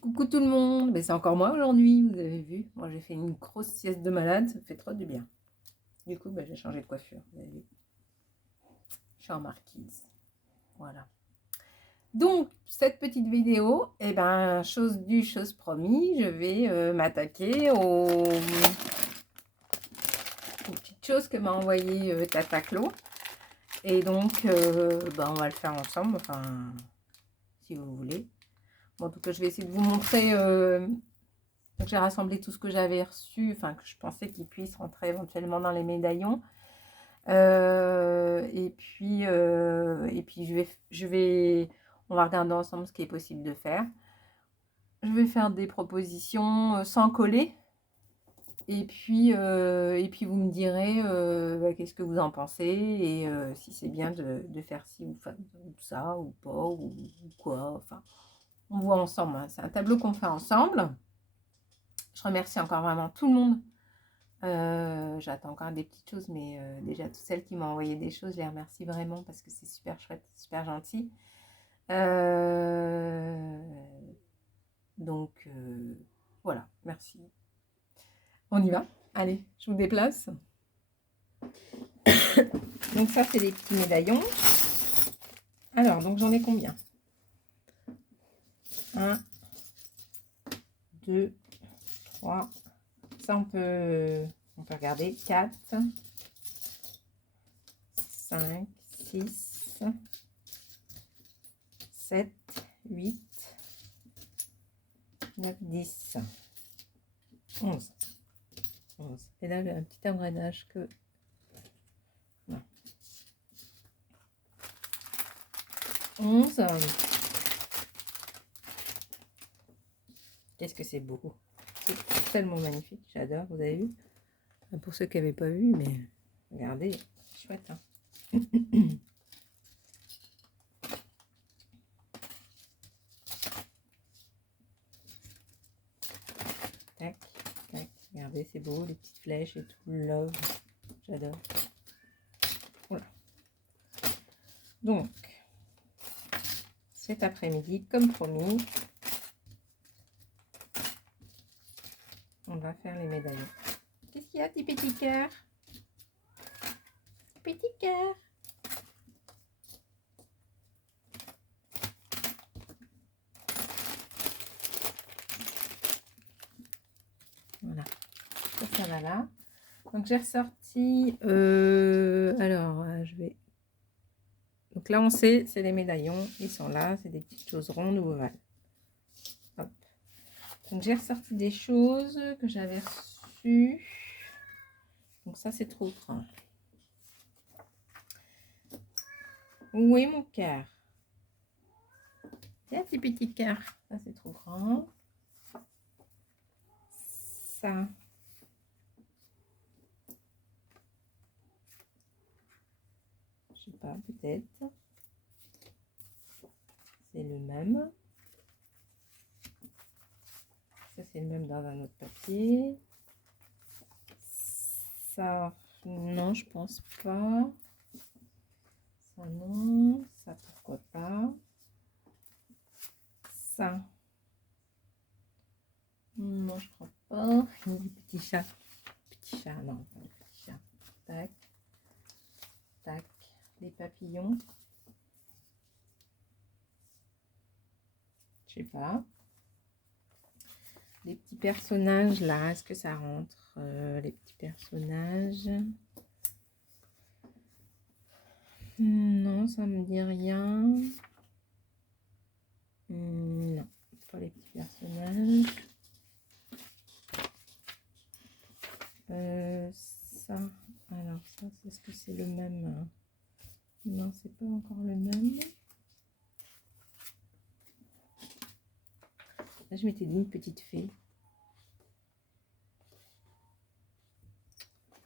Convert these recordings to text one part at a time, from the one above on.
Coucou tout le monde, mais c'est encore moi aujourd'hui, vous avez vu. Moi j'ai fait une grosse sieste de malade, ça me fait trop du bien. Du coup, j'ai changé de coiffure, vous avez vu. Je suis en marquise. Voilà. Donc, cette petite vidéo, chose due, chose promis, je vais m'attaquer aux petites choses que m'a envoyé Tata Clo. Et donc, on va le faire ensemble, enfin, si vous voulez. Bon, en tout cas, je vais essayer de vous montrer. Donc j'ai rassemblé tout ce que j'avais reçu, enfin que je pensais qu'il puisse rentrer éventuellement dans les médaillons. On va regarder ensemble ce qui est possible de faire. Je vais faire des propositions sans coller. Et puis vous me direz qu'est-ce que vous en pensez et si c'est bien de faire ci ou ça ou pas ou quoi. Enfin, on voit ensemble. Hein. C'est un tableau qu'on fait ensemble. Je remercie encore vraiment tout le monde. J'attends encore des petites choses, mais déjà toutes celles qui m'ont envoyé des choses, je les remercie vraiment parce que c'est super chouette, super gentil. Voilà, merci. On y va. Allez, je vous déplace. Donc ça, c'est les petits médaillons. Alors, donc j'en ai combien? 1, 2, 3. Ça, on peut regarder. 4, 5, 6, 7, 8, 9, 10, 11. 11. Et là, j'ai un petit engrenage que... Non. 11. Qu'est-ce que c'est beau. C'est tellement magnifique. J'adore, vous avez vu. Pour ceux qui n'avaient pas vu, mais regardez, chouette. Hein. Tac, tac. Regardez, c'est beau, les petites flèches et tout. Love. J'adore. Voilà. Donc, cet après-midi, comme promis, on va faire les médaillons. Qu'est-ce qu'il y a, petit cœur? Petit cœur. Voilà. Ça va là. Donc, j'ai ressorti... alors, je vais... Donc là, on sait, c'est les médaillons. Ils sont là. C'est des petites choses rondes ou ovales. Hop. Donc, j'ai ressorti des choses que j'avais reçues. Donc, ça, c'est trop grand. Où est mon cœur? Tiens, petit cœur. Ça, c'est trop grand. Ça. Je sais pas, peut-être. C'est le même. Ça, c'est le même dans un autre papier. Ça, non, je pense pas. Ça, non. Ça, pourquoi pas. Ça. Non, je crois pas. Petit chat. Petit chat, non, pas le petit chat. Tac. Tac. Les papillons. Je sais pas. Les petits personnages là, est-ce que ça rentre? Les petits personnages. Non, ça me dit rien. Non, pas les petits personnages. Ça, alors ça, est-ce que c'est le même? Non, c'est pas encore le même. Là, je m'étais dit une petite fée.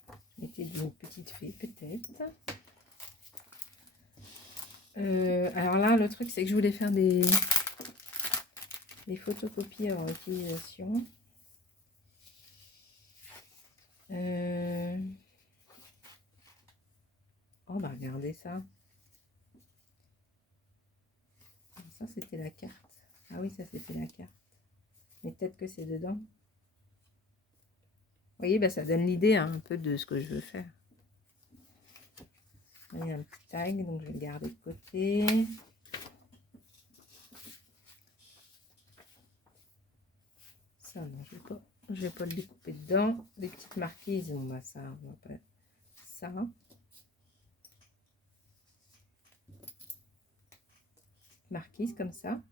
Je m'étais dit une petite fée, peut-être. Alors là, le truc, c'est que je voulais faire des photocopies en utilisation. Oh, bah regardez ça. Ça, c'était la carte. Ah oui, ça, c'était la carte. Mais peut-être que c'est dedans. Vous voyez, bah, ça donne l'idée hein, un peu de ce que je veux faire. Il y a un petit tag, donc je vais le garder de côté. Ça, non, je vais pas le découper dedans. Des petites marquises, bon bah ça, on va pas... Ça. Marquise comme ça.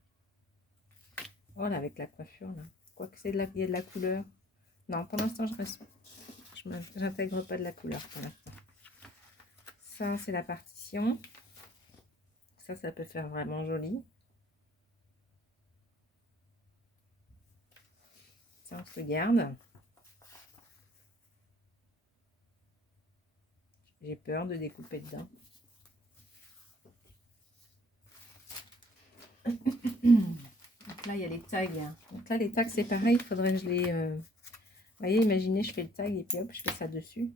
Voilà, avec la coiffure là. Quoique c'est de la... il y a de la couleur. Non, pour l'instant, je reste... j'intègre pas de la couleur pour l'instant. Ça, c'est la partition. Ça peut faire vraiment joli. Ça, on se regarde. J'ai peur de découper dedans. Donc là, il y a les tags. Donc là, les tags, c'est pareil. Il faudrait que je les... Vous voyez, imaginez, je fais le tag et puis hop, je fais ça dessus.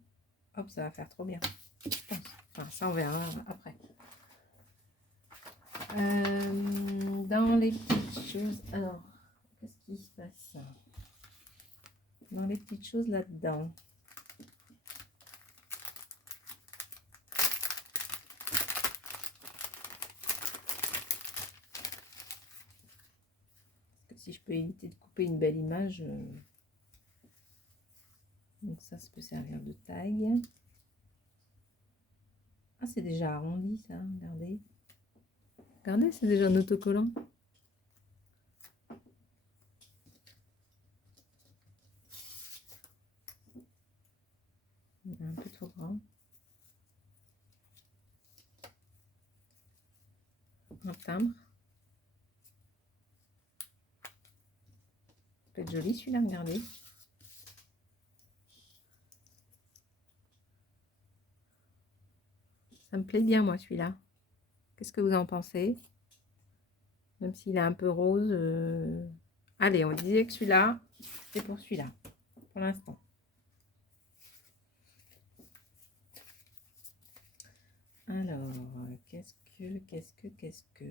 Hop, ça va faire trop bien. Je pense. Enfin, ça, on verra après. Dans les petites choses... Alors, qu'est-ce qui se passe dans les petites choses là-dedans? Si je peux éviter de couper une belle image, donc ça peut servir de tag. Ah, c'est déjà arrondi ça, regardez. Regardez, c'est déjà un autocollant. Il est un peu trop grand. Un timbre. Peut être joli celui-là, regardez. Ça me plaît bien moi celui-là. Qu'est-ce que vous en pensez? Même s'il est un peu rose. Allez, on disait que celui-là, c'est pour celui-là, pour l'instant. Alors, qu'est-ce que...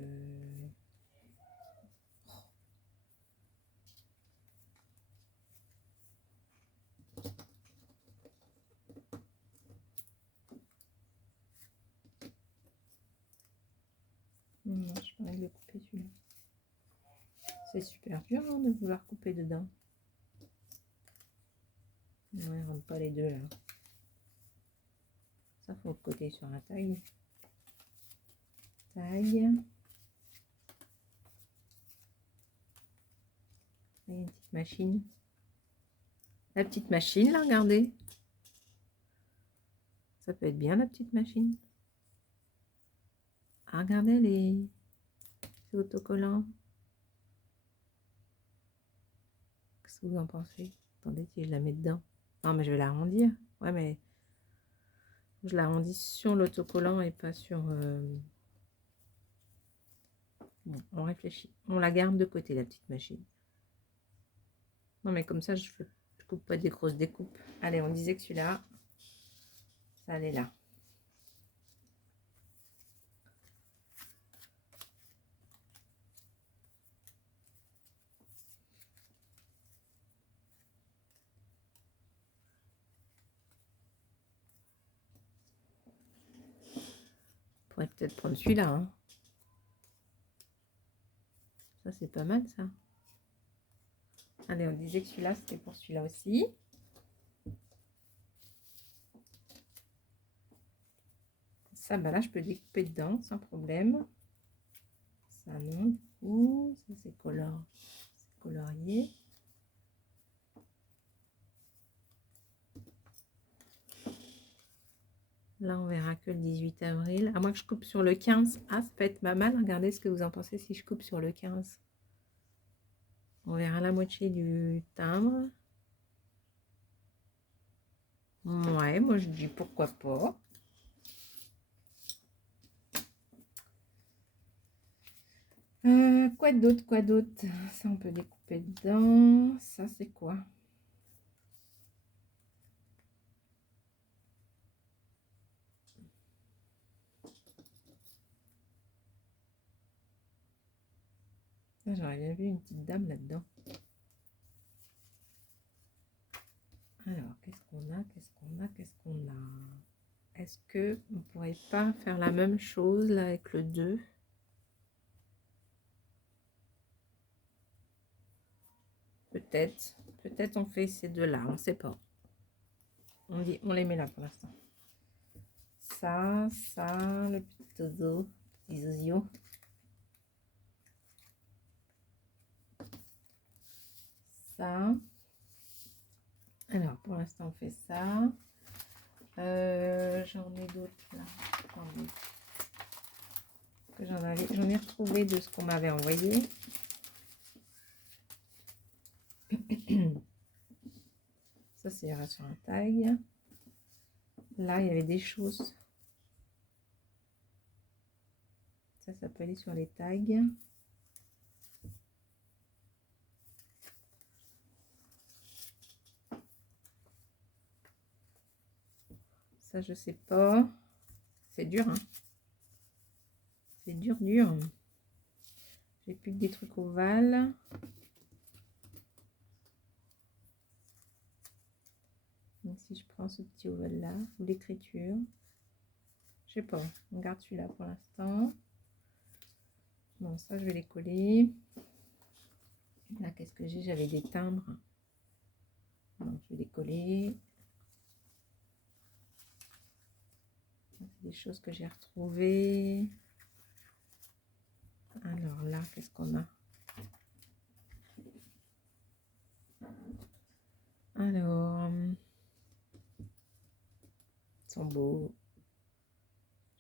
Non, je parlais de couper celui-là. C'est super dur hein, de vouloir couper dedans. Non, il rentre pas les deux là. Ça, faut le côté sur un tag. Tag. Il y a une petite machine. La petite machine là, regardez. Ça peut être bien la petite machine. Ah, regardez les autocollants. Qu'est-ce que vous en pensez? Attendez si je la mets dedans. Non, mais je vais l'arrondir. Ouais, mais je l'arrondis sur l'autocollant et pas sur... Bon, on réfléchit. On la garde de côté, la petite machine. Non, mais comme ça, je coupe pas des grosses découpes. Allez, on disait que celui-là, ça allait là. On pourrait peut-être prendre celui-là. Hein. Ça, c'est pas mal, ça. Allez, on disait que celui-là, c'était pour celui-là aussi. Ça, bah là, je peux découper dedans sans problème. Ça, non, du coup. Ça, c'est colorié. Là, on verra que le 18 avril. À moins que je coupe sur le 15. Ah, ça peut être pas mal. Regardez ce que vous en pensez si je coupe sur le 15. On verra la moitié du timbre. Ouais, moi je dis pourquoi pas. Quoi d'autre, quoi d'autre? Ça, on peut découper dedans. Ça, c'est quoi? J'aurais bien vu une petite dame là-dedans. qu'est-ce qu'on a? Qu'est-ce qu'on a? Qu'est-ce qu'on a? Est-ce que on pourrait pas faire la même chose là avec le 2? Peut-être. Peut-être on fait ces deux-là, on ne sait pas. On les met là pour l'instant. Ça, le petit dodo, petit zozio. Ça. Alors, pour l'instant, on fait ça. J'en ai d'autres là. J'en ai retrouvé de ce qu'on m'avait envoyé. Ça, c'est sur un tag. Là, il y avait des choses. Ça peut aller sur les tags. Ça, je sais pas. C'est dur, hein. C'est dur, dur. J'ai plus que des trucs ovales. Donc, si je prends ce petit ovale là, ou l'écriture, je sais pas, on garde celui-là pour l'instant. Bon, ça, je vais les coller. Là, qu'est-ce que j'ai? J'avais des timbres. Donc, je vais les coller. Des choses que j'ai retrouvées. Alors là, qu'est-ce qu'on a? Alors, ils sont beaux.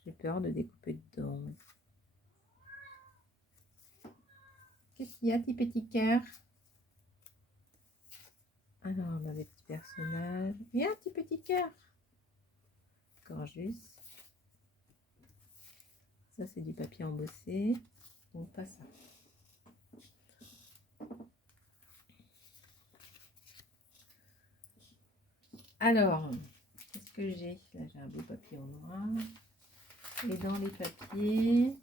J'ai peur de découper dedans. Qu'est-ce qu'il y a, petit cœur? Alors, on a des petits personnages. Viens, petit cœur. Gorgeous. Ça, c'est du papier embossé. Donc, pas ça. Alors, qu'est-ce que j'ai? Là, j'ai un beau papier en noir. Et dans les papiers...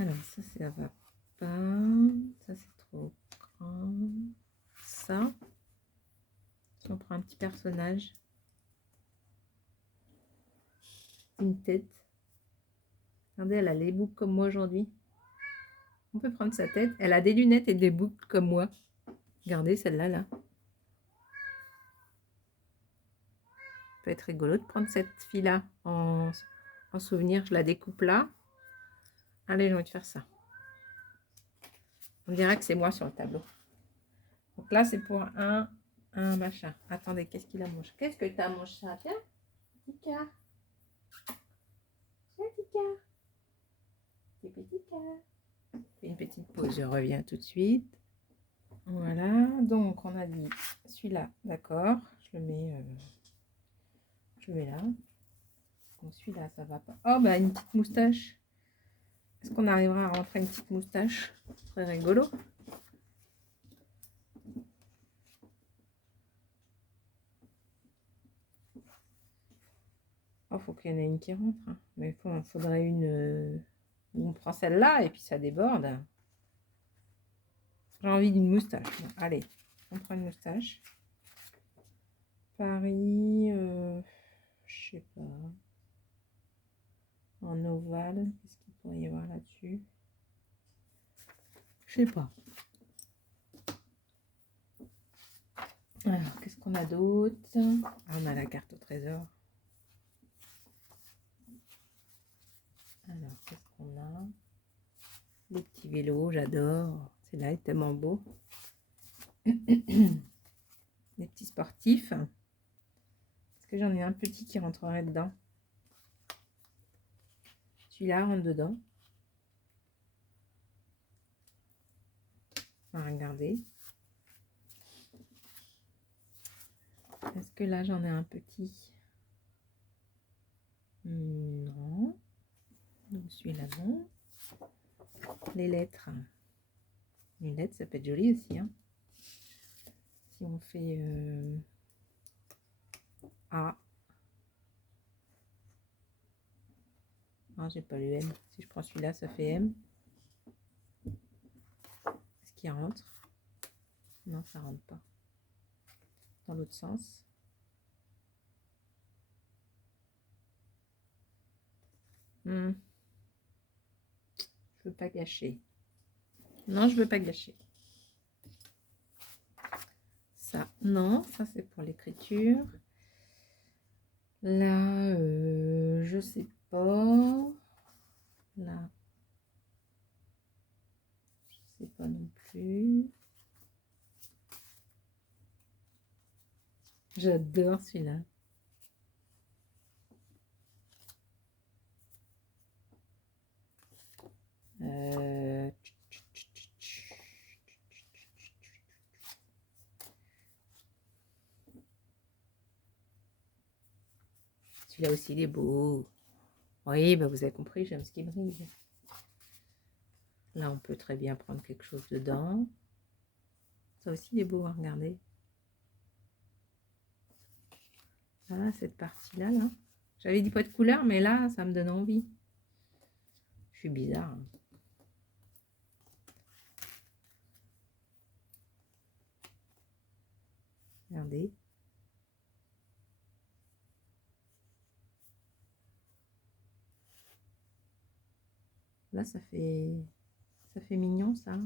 Alors, ça va pas. Ça, c'est trop grand. Ça. Si on prend un petit personnage. Une tête. Regardez, elle a les boucles comme moi aujourd'hui. On peut prendre sa tête. Elle a des lunettes et des boucles comme moi. Regardez celle-là, là. Ça peut être rigolo de prendre cette fille-là en souvenir. Je la découpe là. Allez, j'ai envie de faire ça. On dirait que c'est moi sur le tableau. Donc là, c'est pour un machin. Attendez, qu'est-ce qu'il a mon chat? Qu'est-ce que tu as mon chat? Tiens, petit cœur. Tiens, petit cœur. Petit cœur. Fais une petite pause, je reviens tout de suite. Voilà, donc on a dit celui-là, d'accord. Je le mets là. Donc celui-là, ça va pas. Oh, bah une petite moustache. Est-ce qu'on arrivera à rentrer une petite moustache? Très rigolo. Oh, faut qu'il y en ait une qui rentre. Hein. Mais il faudrait une... On prend celle-là et puis ça déborde. J'ai envie d'une moustache. Bon, allez, on prend une moustache. Paris, je sais pas. En ovale, qu'est-ce qu'il pourrait y avoir là-dessus? Je sais pas. Alors, qu'est-ce qu'on a d'autre? Ah, on a la carte au trésor. Alors, qu'est-ce qu'on a? Les petits vélos, j'adore. Celui-là est tellement beau. Les petits sportifs. Est-ce que j'en ai un petit qui rentrerait dedans? Celui-là rentre dedans. On va regarder. Est-ce que là, j'en ai un petit? Non. Donc, celui-là, non. Les lettres. Les lettres, ça peut être joli aussi. Hein. Si on fait A. Ah, j'ai pas le M. Si je prends celui-là, ça fait M. Est-ce qu'il rentre? Non, ça rentre pas. dans l'autre sens. Je veux pas gâcher. Non, je veux pas gâcher. Ça, non, ça c'est pour l'écriture. Là, je sais pas. Là, je sais pas non plus. J'adore celui-là. Celui-là aussi, il est beau. Oui, bah vous avez compris, j'aime ce qui brille. Là, on peut très bien prendre quelque chose dedans. Ça aussi, il est beau à regarder. Ah, cette partie-là, là. J'avais dit pas de couleur, mais là, ça me donne envie. Je suis bizarre. Hein. Regardez. Là, ça fait mignon, ça.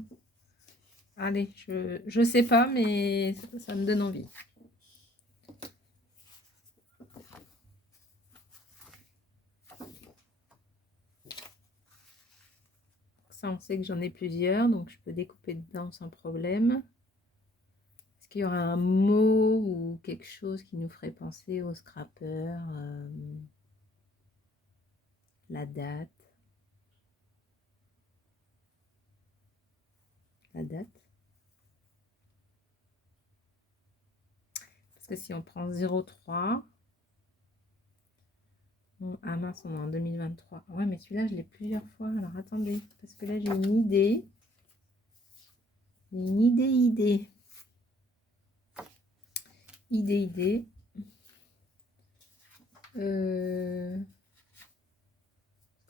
Allez, je sais pas, mais ça me donne envie. Ça, on sait que j'en ai plusieurs, donc je peux découper dedans sans problème. Est-ce qu'il y aura un mot ou quelque chose qui nous ferait penser au scrapper? La date. La date. Parce que si on prend 03... Ah mince, on est en 2023. Ouais, mais celui-là, je l'ai plusieurs fois. Alors, attendez, parce que là, j'ai une idée. Idée.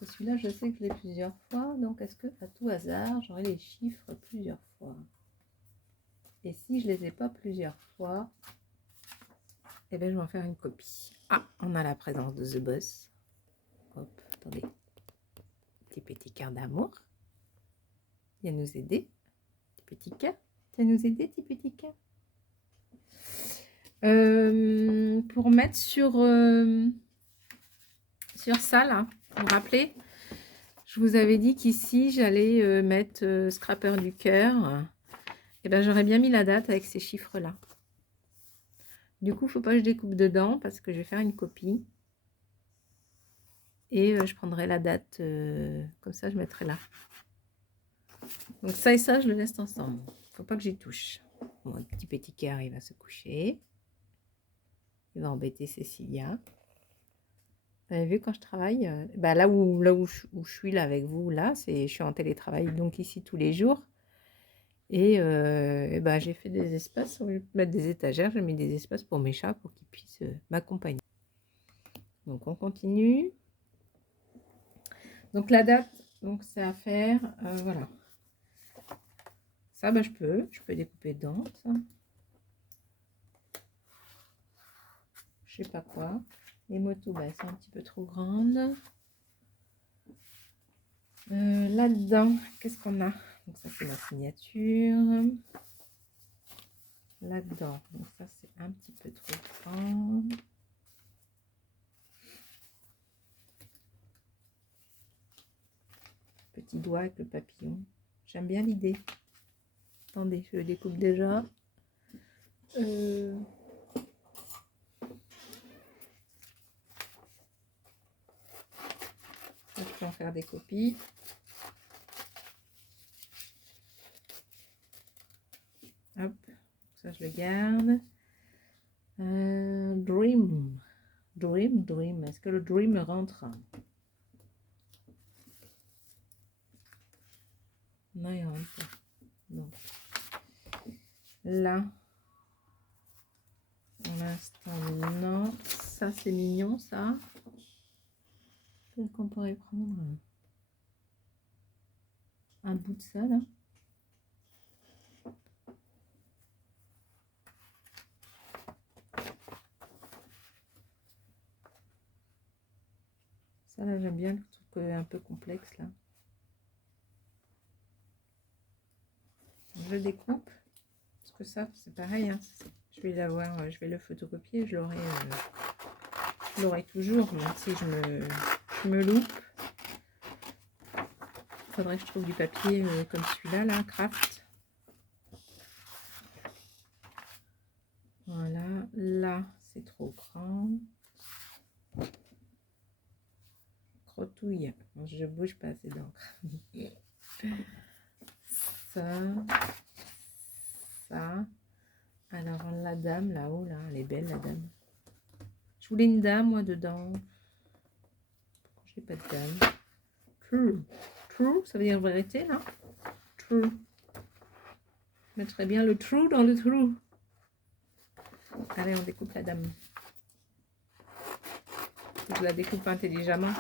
Celui-là, je sais que je l'ai plusieurs fois. Donc, est-ce que, à tout hasard, j'aurai les chiffres plusieurs fois? Et si je les ai pas plusieurs fois, eh bien, je vais en faire une copie. Ah, on a la présence de The Boss. Hop, attendez. Petit cœur d'amour. Viens nous aider. Petit cœur. Viens nous aider, petit cœur. Pour mettre sur ça, là, vous vous rappelez, je vous avais dit qu'ici, j'allais mettre scrapper du cœur. Et bien, j'aurais bien mis la date avec ces chiffres-là. Du coup, il ne faut pas que je découpe dedans parce que je vais faire une copie. Et je prendrai la date, comme ça, je mettrai là. Donc ça et ça, je le laisse ensemble. Il ne faut pas que j'y touche. Bon, le petit cœur, il va se coucher. Il va embêter Cécilia. Vous avez vu quand je travaille, bah là où je suis là avec vous, là, je suis en télétravail, donc ici tous les jours. Et bah, j'ai fait des espaces, au lieu de mettre des étagères, j'ai mis des espaces pour mes chats pour qu'ils puissent m'accompagner. Donc on continue. Donc la date, donc c'est à faire, voilà. Ça, bah, je peux découper dedans, ça. Je sais pas quoi. Les motos, bah, c'est un petit peu trop grande. Là-dedans, qu'est-ce qu'on a? Donc ça, c'est ma signature. Là-dedans, donc ça, c'est un petit peu trop grand. Petit doigt avec le papillon. J'aime bien l'idée. Attendez, je le découpe déjà. Je peux en faire des copies. Hop, ça je le garde. Dream. Est-ce que le dream rentre? Non, il rentre pas. Non. Là, pour l'instant, non. Ça, c'est mignon, ça. Peut-être qu'on pourrait prendre un bout de ça, là. Ça, là, j'aime bien le truc un peu complexe, là. Je découpe. Parce que ça, c'est pareil. Hein. Je vais l'avoir, je vais le photocopier. Je l'aurai toujours, même si je me loupe. Il faudrait que je trouve du papier comme celui-là, là, Craft. Voilà. Là, c'est trop grand. Crotouille. Je bouge pas assez d'encre. Ça. Alors, la dame, là-haut, là, elle est belle, la dame. Je voulais une dame, moi, dedans. J'ai pas de dame. True. True, ça veut dire vérité, là. True. Je mettrais bien le true dans le true. Allez, on découpe la dame. Je la découpe intelligemment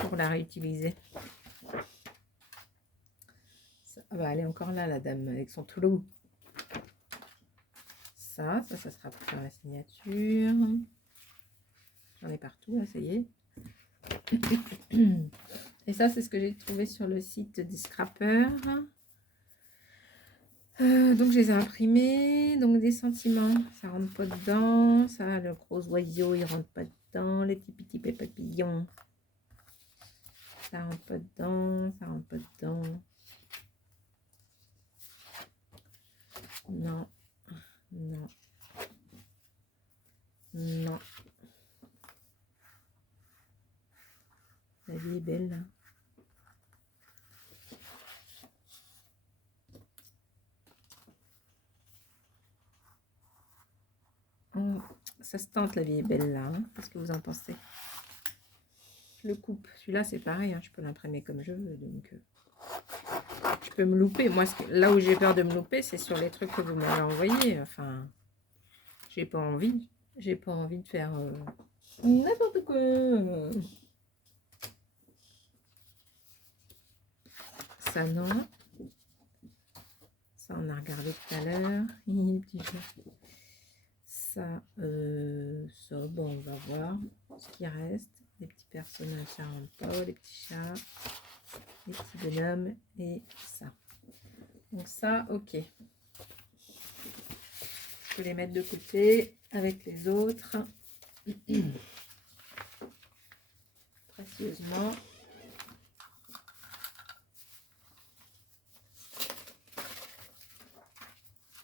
pour la réutiliser. Ah bah, elle est encore là, la dame, avec son true. Ça sera pour faire la signature. J'en ai partout, là, ça y est. Et ça, c'est ce que j'ai trouvé sur le site des scrappers. Donc, je les ai imprimés. Donc, des sentiments, ça rentre pas dedans. Ça, le gros oiseau, il rentre pas dedans. Les petits papillons, ça rentre pas dedans. Ça rentre pas dedans. Non. Non. Non. La vie est belle, là. Ça se tente, la vie est belle, là. Hein. Qu'est-ce que vous en pensez? Je le coupe. Celui-là, c'est pareil. Hein. Je peux l'imprimer comme je veux. Donc, je peux me louper. Moi, là où j'ai peur de me louper, c'est sur les trucs que vous m'avez envoyés. Enfin, j'ai pas envie. J'ai pas envie de faire n'importe quoi. Ça, non. Ça, on a regardé tout à l'heure. Ça, bon, on va voir ce qui reste. Les petits personnages, ça rentre pas. Les petits chats, les petits bonhommes et ça. Donc ça, ok. Je peux les mettre de côté avec les autres. Précieusement.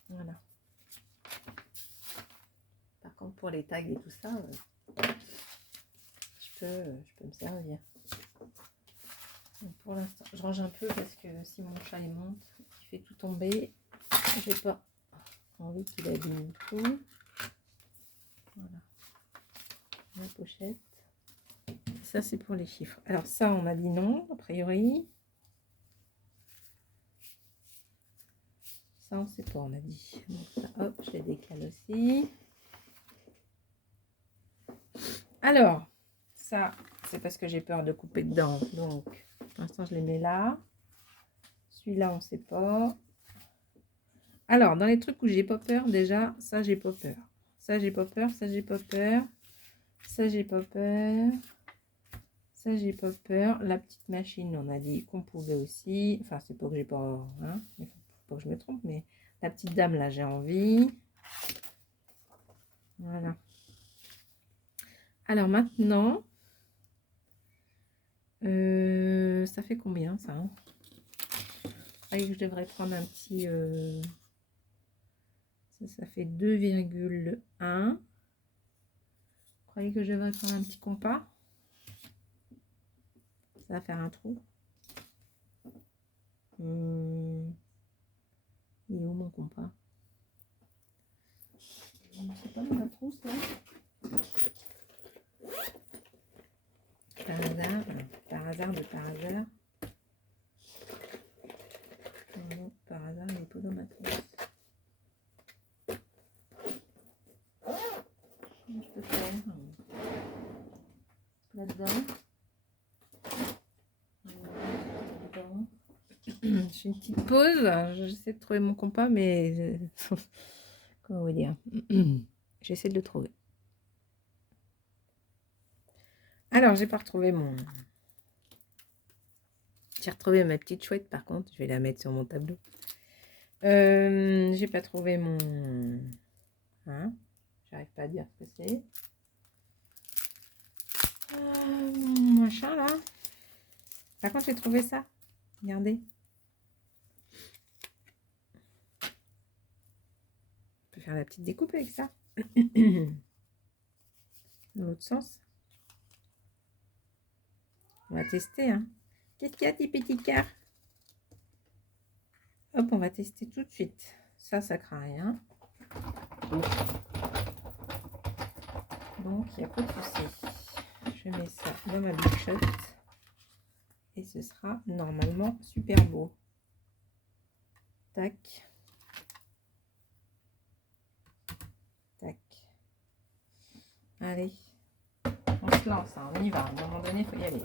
Voilà. Par contre, pour les tags et tout ça, je peux me servir. Donc pour l'instant, je range un peu parce que si mon chat il monte, il fait tout tomber, j'ai pas envie qu'il abîme tout. Voilà. La pochette. Ça, c'est pour les chiffres. Alors ça, on a dit non, a priori. Ça, on sait pas, on a dit. Donc ça, hop, je les décale aussi. Alors, ça, c'est parce que j'ai peur de couper dedans. Donc, pour l'instant, je les mets là. Celui-là, on sait pas. Alors, dans les trucs où j'ai pas peur, déjà, ça, j'ai pas peur. Ça, j'ai pas peur. Ça, j'ai pas peur. Ça, j'ai pas peur. Ça, j'ai pas peur. La petite machine, on a dit qu'on pouvait aussi. Enfin, c'est pas que j'ai pas... Hein, il faut pas que je me trompe, mais la petite dame, là, j'ai envie. Voilà. Alors, maintenant... ça fait combien, ça hein? Je devrais prendre un petit... ça fait 2,1. Vous croyez que je devrais prendre un petit compas? Ça va faire un trou. Il est où mon compas? C'est pas dans la trousse là? Par hasard, par hasard. Non, par hasard, il n'est pas dans ma trousse. Je peux faire là-dedans. Je fais une petite pause. J'essaie de trouver mon compas, mais comment vous dire? J'essaie de le trouver. Alors, j'ai pas retrouvé mon... J'ai retrouvé ma petite chouette, par contre. Je vais la mettre sur mon tableau. J'ai pas trouvé mon... Hein, j'arrive pas à dire ce que c'est. Mon machin, là. Par contre, j'ai trouvé ça. Regardez. On peut faire la petite découpe avec ça. Dans l'autre sens. On va tester, hein. Qu'est-ce qu'il y a, tes petits cœurs? Hop, on va tester tout de suite. Ça craint rien. Donc, il n'y a pas de souci. Je mets ça dans ma bûchotte. Et ce sera normalement super beau. Tac. Tac. Allez. On se lance, hein, on y va. À un moment donné, il faut y aller.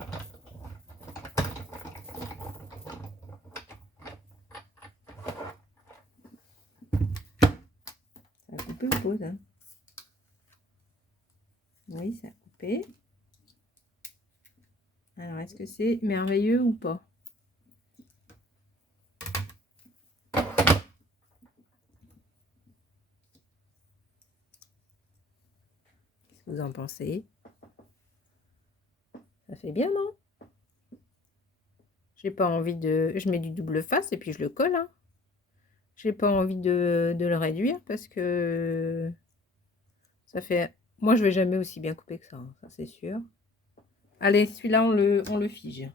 Ça a coupé ou pause, hein? Oui, ça a coupé. Alors, est-ce que c'est merveilleux ou pas? Qu'est-ce que vous en pensez? Ça fait bien, non? J'ai pas envie de... Je mets du double face et puis je le colle, hein. J'ai pas envie de le réduire parce que ça fait... Moi, je vais jamais aussi bien couper que ça, hein, ça c'est sûr. Allez, celui-là, on le fige.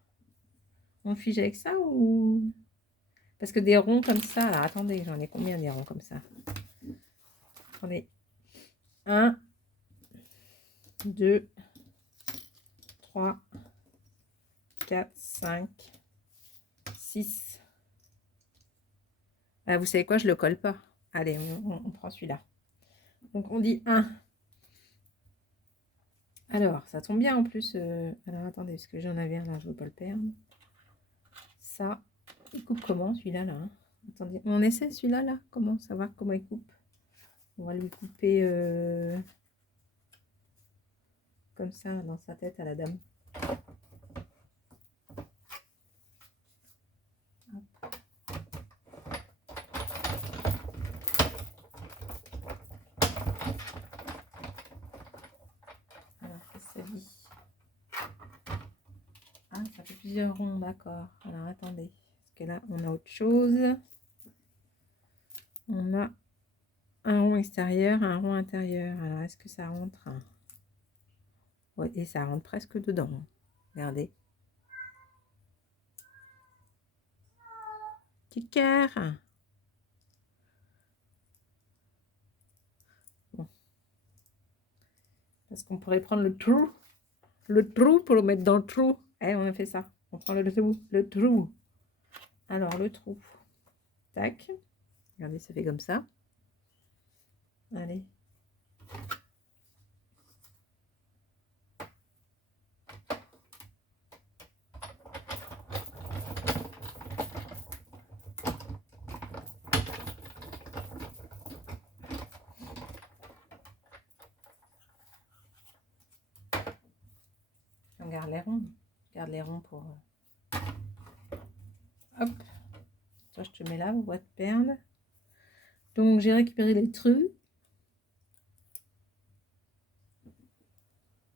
On le fige avec ça ou... Parce que des ronds comme ça, alors attendez, j'en ai combien des ronds comme ça? Attendez. 1, 2, 3, 4, 5, 6. Ah, vous savez quoi, je le colle pas. Allez, on prend celui-là. Donc on dit 1. Alors, ça tombe bien en plus. Alors attendez, parce que j'en avais un là, je ne veux pas le perdre. Ça, il coupe comment celui-là là, hein? Attendez, on essaie celui-là là. Comment savoir comment il coupe? On va lui couper comme ça dans sa tête à la dame. Hop. Alors, qu'est-ce que ça dit? Ah, ça fait plusieurs ronds, d'accord. Alors, attendez. Parce que là, on a autre chose. On a un rond extérieur, un rond intérieur. Alors, est-ce que ça rentre? Ouais, et ça rentre presque dedans. Regardez. Petit cœur. Bon. Parce qu'on pourrait prendre le trou pour le mettre dans le trou. Eh, on a fait ça. On prend le trou. Alors, le trou. Tac. Regardez, ça fait comme ça. Allez. On garde les ronds. Garde les ronds pour... Hop. Toi, je te mets là, on va te perdre. Donc, j'ai récupéré les trous.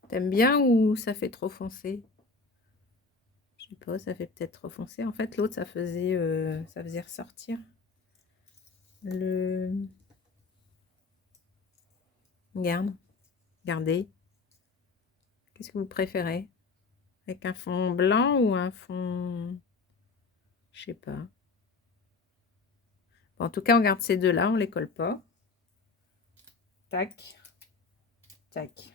T'aimes bien ou ça fait trop foncé? Je sais pas, ça fait peut-être trop foncé. En fait, l'autre, ça faisait ressortir le... Regarde. Regardez. Qu'est-ce que vous préférez? Avec un fond blanc ou un fond... Je sais pas. Bon, en tout cas, on garde ces deux-là, on les colle pas. Tac. Tac.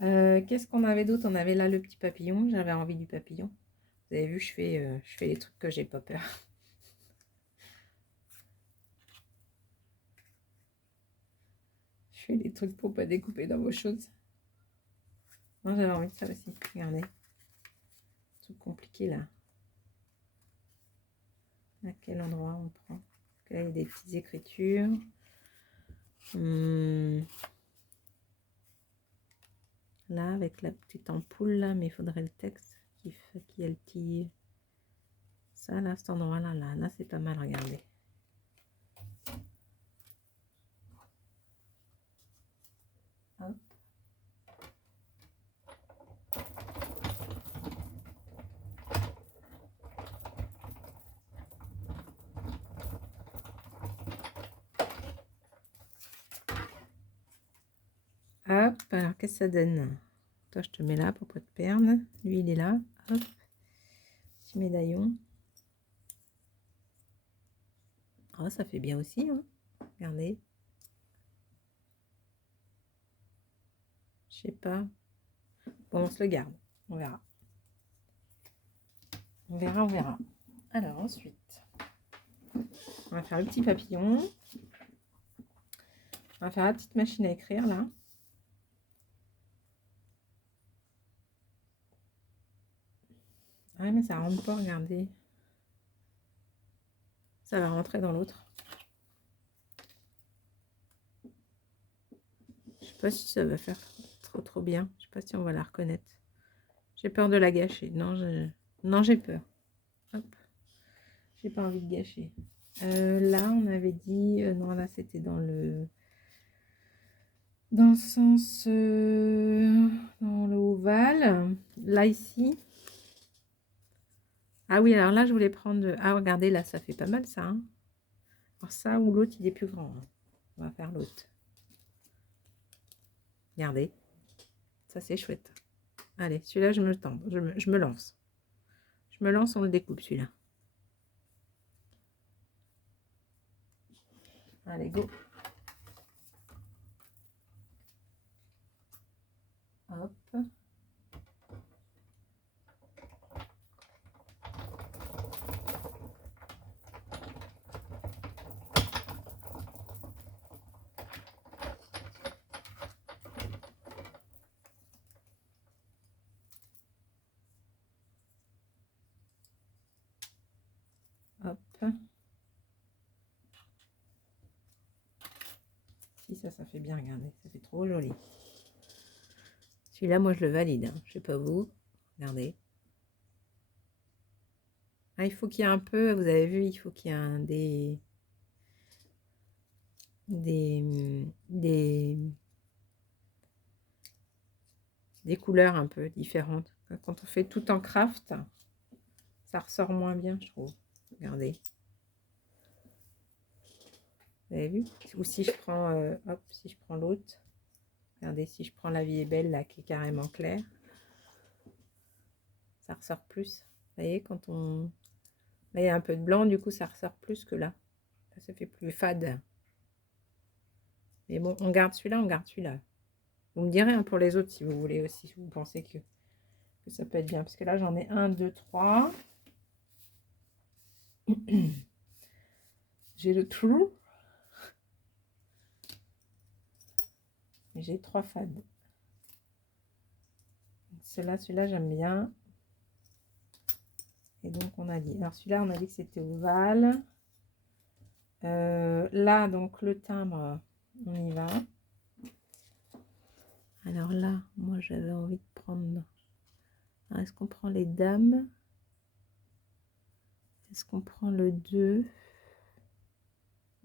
Qu'est-ce qu'on avait d'autre? On avait là le petit papillon. J'avais envie du papillon. Vous avez vu, je fais les trucs que j'ai pas peur. Je fais les trucs pour pas découper dans vos choses. Moi, j'avais envie de ça aussi. Regardez. Tout compliqué là. À quel endroit on prend? Là, il y a des petites écritures. là, avec la petite ampoule, là, mais il faudrait le texte qui est le petit... Ça, là, cet endroit-là, là, c'est pas mal, regardez. Hop. Hop, alors qu'est-ce que ça donne? Toi, je te mets là pour pas te perdre. Lui, il est là. Hop. Petit médaillon. Oh, ça fait bien aussi, hein. Regardez. Je sais pas. Bon, on se le garde. On verra. On verra, on verra. Alors, ensuite, on va faire le petit papillon. On va faire la petite machine à écrire, là. Ah, mais ça rentre pas, regardez. Ça va rentrer dans l'autre. Je sais pas si ça va faire trop bien. Je sais pas si on va la reconnaître. J'ai peur de la gâcher. Non, j'ai peur. Hop. J'ai pas envie de gâcher. Là, on avait dit... non, là, c'était dans le sens... dans l'ovale. Là, ici. Ah oui, alors là, je voulais prendre... Ah, regardez, là, ça fait pas mal, ça. Hein. Alors ça ou l'autre, il est plus grand. Hein. On va faire l'autre. Regardez. Ça, c'est chouette. Allez, celui-là, je me tente. Je me lance. Je me lance, on le découpe, celui-là. Allez, go. Hop. Hop. Si ça fait bien, regardez. Ça fait trop joli. Celui-là, moi, je le valide. Hein. Je sais pas vous. Regardez. Ah, il faut qu'il y ait un peu, vous avez vu, il faut qu'il y ait des couleurs un peu différentes. Quand on fait tout en craft, ça ressort moins bien, je trouve. Regardez. Vous avez vu? Ou si je prends, hop, si je prends l'autre. Regardez, si je prends La vie est belle, là, qui est carrément claire. Ça ressort plus. Vous voyez, quand on... Là, il y a un peu de blanc, du coup, ça ressort plus que là. Ça fait plus fade. Mais bon, on garde celui-là, on garde celui-là. Vous me direz hein, pour les autres si vous voulez aussi, si vous pensez que ça peut être bien. Parce que là, j'en ai 1, 2, 3. J'ai le trou. Et j'ai 3 fades. Celui-là, j'aime bien. Et donc, on a dit. Alors, celui-là, on a dit que c'était ovale. Là, donc, le timbre, on y va. Alors là, moi, j'avais envie de prendre... Est-ce qu'on prend les dames? Est-ce qu'on prend le 2?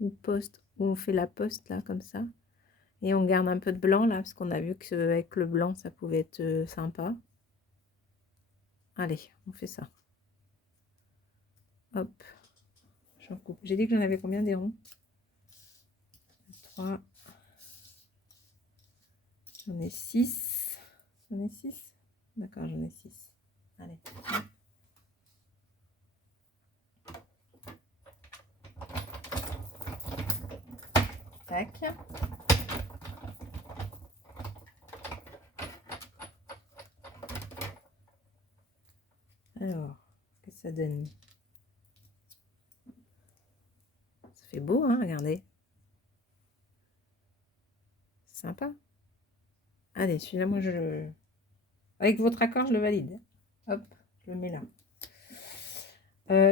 Ou poste? Ou on fait la poste, là, comme ça? Et on garde un peu de blanc, là, parce qu'on a vu qu'avec le blanc, ça pouvait être sympa. Allez, on fait ça. Hop. J'en coupe. J'ai dit que j'en avais combien des ronds? 3. J'en ai 6. J'en ai 6. D'accord, j'en ai 6. Allez. Tac. Alors, qu'est-ce que ça donne? Ça fait beau, hein, regardez. C'est sympa. Allez, celui-là, moi, avec votre accord, je le valide. Hop, je le mets là.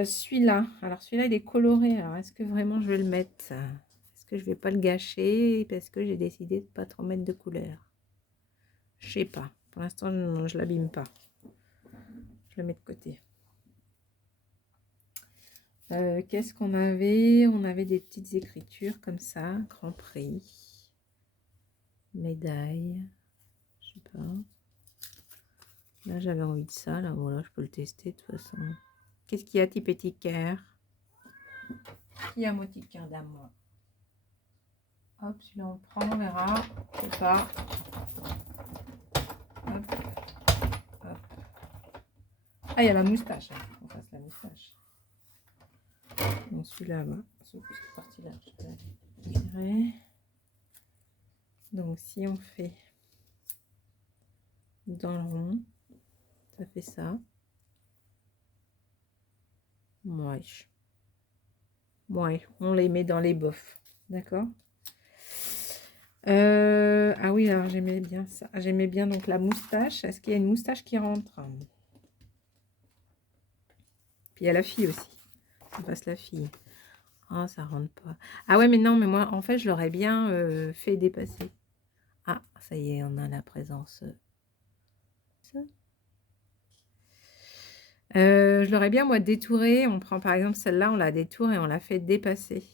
Celui-là, alors celui-là, il est coloré. Alors, est-ce que vraiment je vais le mettre? Est-ce que je vais pas le gâcher parce que j'ai décidé de pas trop mettre de couleur? Je sais pas. Pour l'instant, je l'abîme pas. Je le mets de côté. Qu'est-ce qu'on avait? On avait des petites écritures comme ça. Grand prix. Médaille. Je sais pas. Là, j'avais envie de ça. Là, voilà, je peux le tester de toute façon. Qu'est-ce qu'il y a, petit petit cœur? Qui a mon petit cœur d'amour? Hop, celui-là, on le prend, on verra. Je sais pas. Hop, hop. Ah, il y a la moustache. Hein. On fasse la moustache. Donc, celui-là, cette partie-là, je vais la tirer. Donc, si on fait dans le rond, ça fait ça. Ouais. Ouais, on les met dans les bofs. D'accord. Ah oui, alors j'aimais bien ça. J'aimais bien donc la moustache. Est-ce qu'il y a une moustache qui rentre? Puis il y a la fille aussi. On passe la fille. Ah, ça rentre pas. Ah ouais, mais non, mais moi, en fait, je l'aurais bien fait dépasser. Ah, ça y est, on a la présence. Je l'aurais bien, moi, détourée. On prend par exemple celle-là, on la détourne et on la fait dépasser.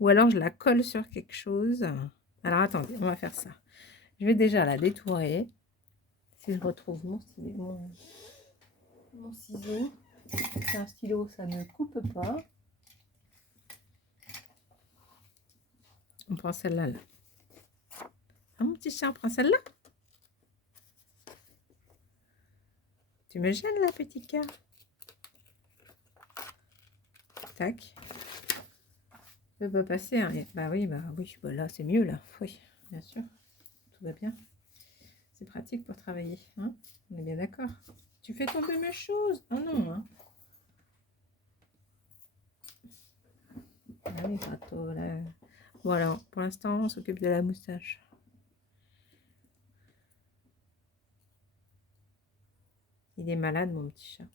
Ou alors, je la colle sur quelque chose. Alors, attendez, on va faire ça. Je vais déjà la détourer. Si je retrouve mon ciseau. C'est un stylo, ça ne coupe pas. On prend celle-là. Là. Ah, mon petit chat, on prend celle-là. Tu me gênes, là, petit cœur. Tac. Je peux passer. Hein. Bah oui, bah là, c'est mieux, là. Oui, bien sûr. Tout va bien. C'est pratique pour travailler. Hein, on est bien d'accord. Tu fais tomber mes choses. Oh non, hein. Ah oui, gâteau, là. Voilà, pour l'instant, on s'occupe de la moustache. Il est malade, mon petit chat.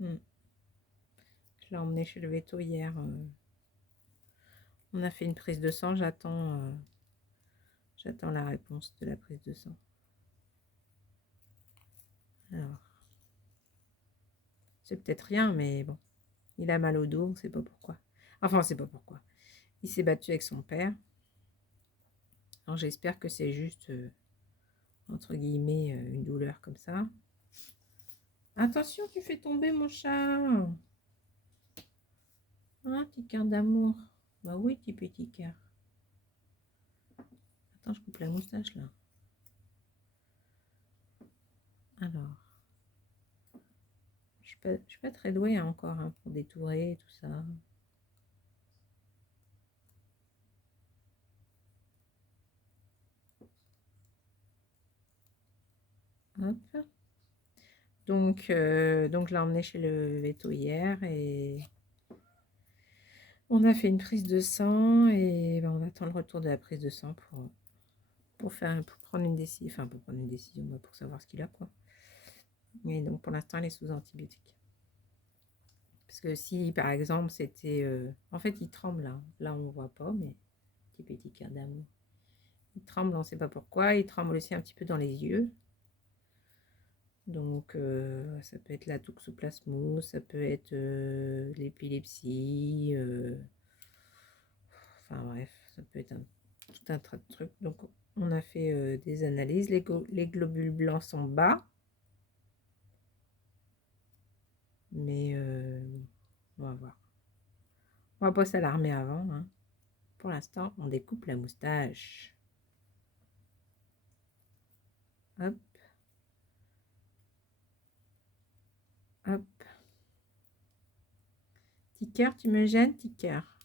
Je l'ai emmené chez le veto hier. On a fait une prise de sang. J'attends la réponse de la prise de sang. Alors, c'est peut-être rien, mais bon. Il a mal au dos, on ne sait pas pourquoi. Enfin, on ne sait pas pourquoi. Il s'est battu avec son père. Alors, j'espère que c'est juste, entre guillemets, une douleur comme ça. Attention, tu fais tomber mon chat. Ah, petit cœur d'amour. Bah oui, petit cœur. Attends, je coupe la moustache, là. Alors. Je suis pas très douée hein, encore hein, pour détourer et tout ça. Hop. Donc je l'ai emmené chez le veto hier et on a fait une prise de sang et ben, on attend le retour de la prise de sang pour prendre une décision, enfin pour prendre une décision, pour savoir ce qu'il a quoi. Et donc pour l'instant il est sous antibiotiques. Parce que si par exemple c'était, en fait il tremble là on voit pas mais petit cœur d'amour. Il tremble, on ne sait pas pourquoi, il tremble aussi un petit peu dans les yeux. Donc, ça peut être la toxoplasmose, ça peut être l'épilepsie, enfin bref, ça peut être tout un tas de trucs. Donc, on a fait des analyses. Les globules blancs sont bas, mais on va voir. On va pas s'alarmer avant. Hein. Pour l'instant, on découpe la moustache. Hop. Hop. Petit cœur, tu me gênes, petit cœur.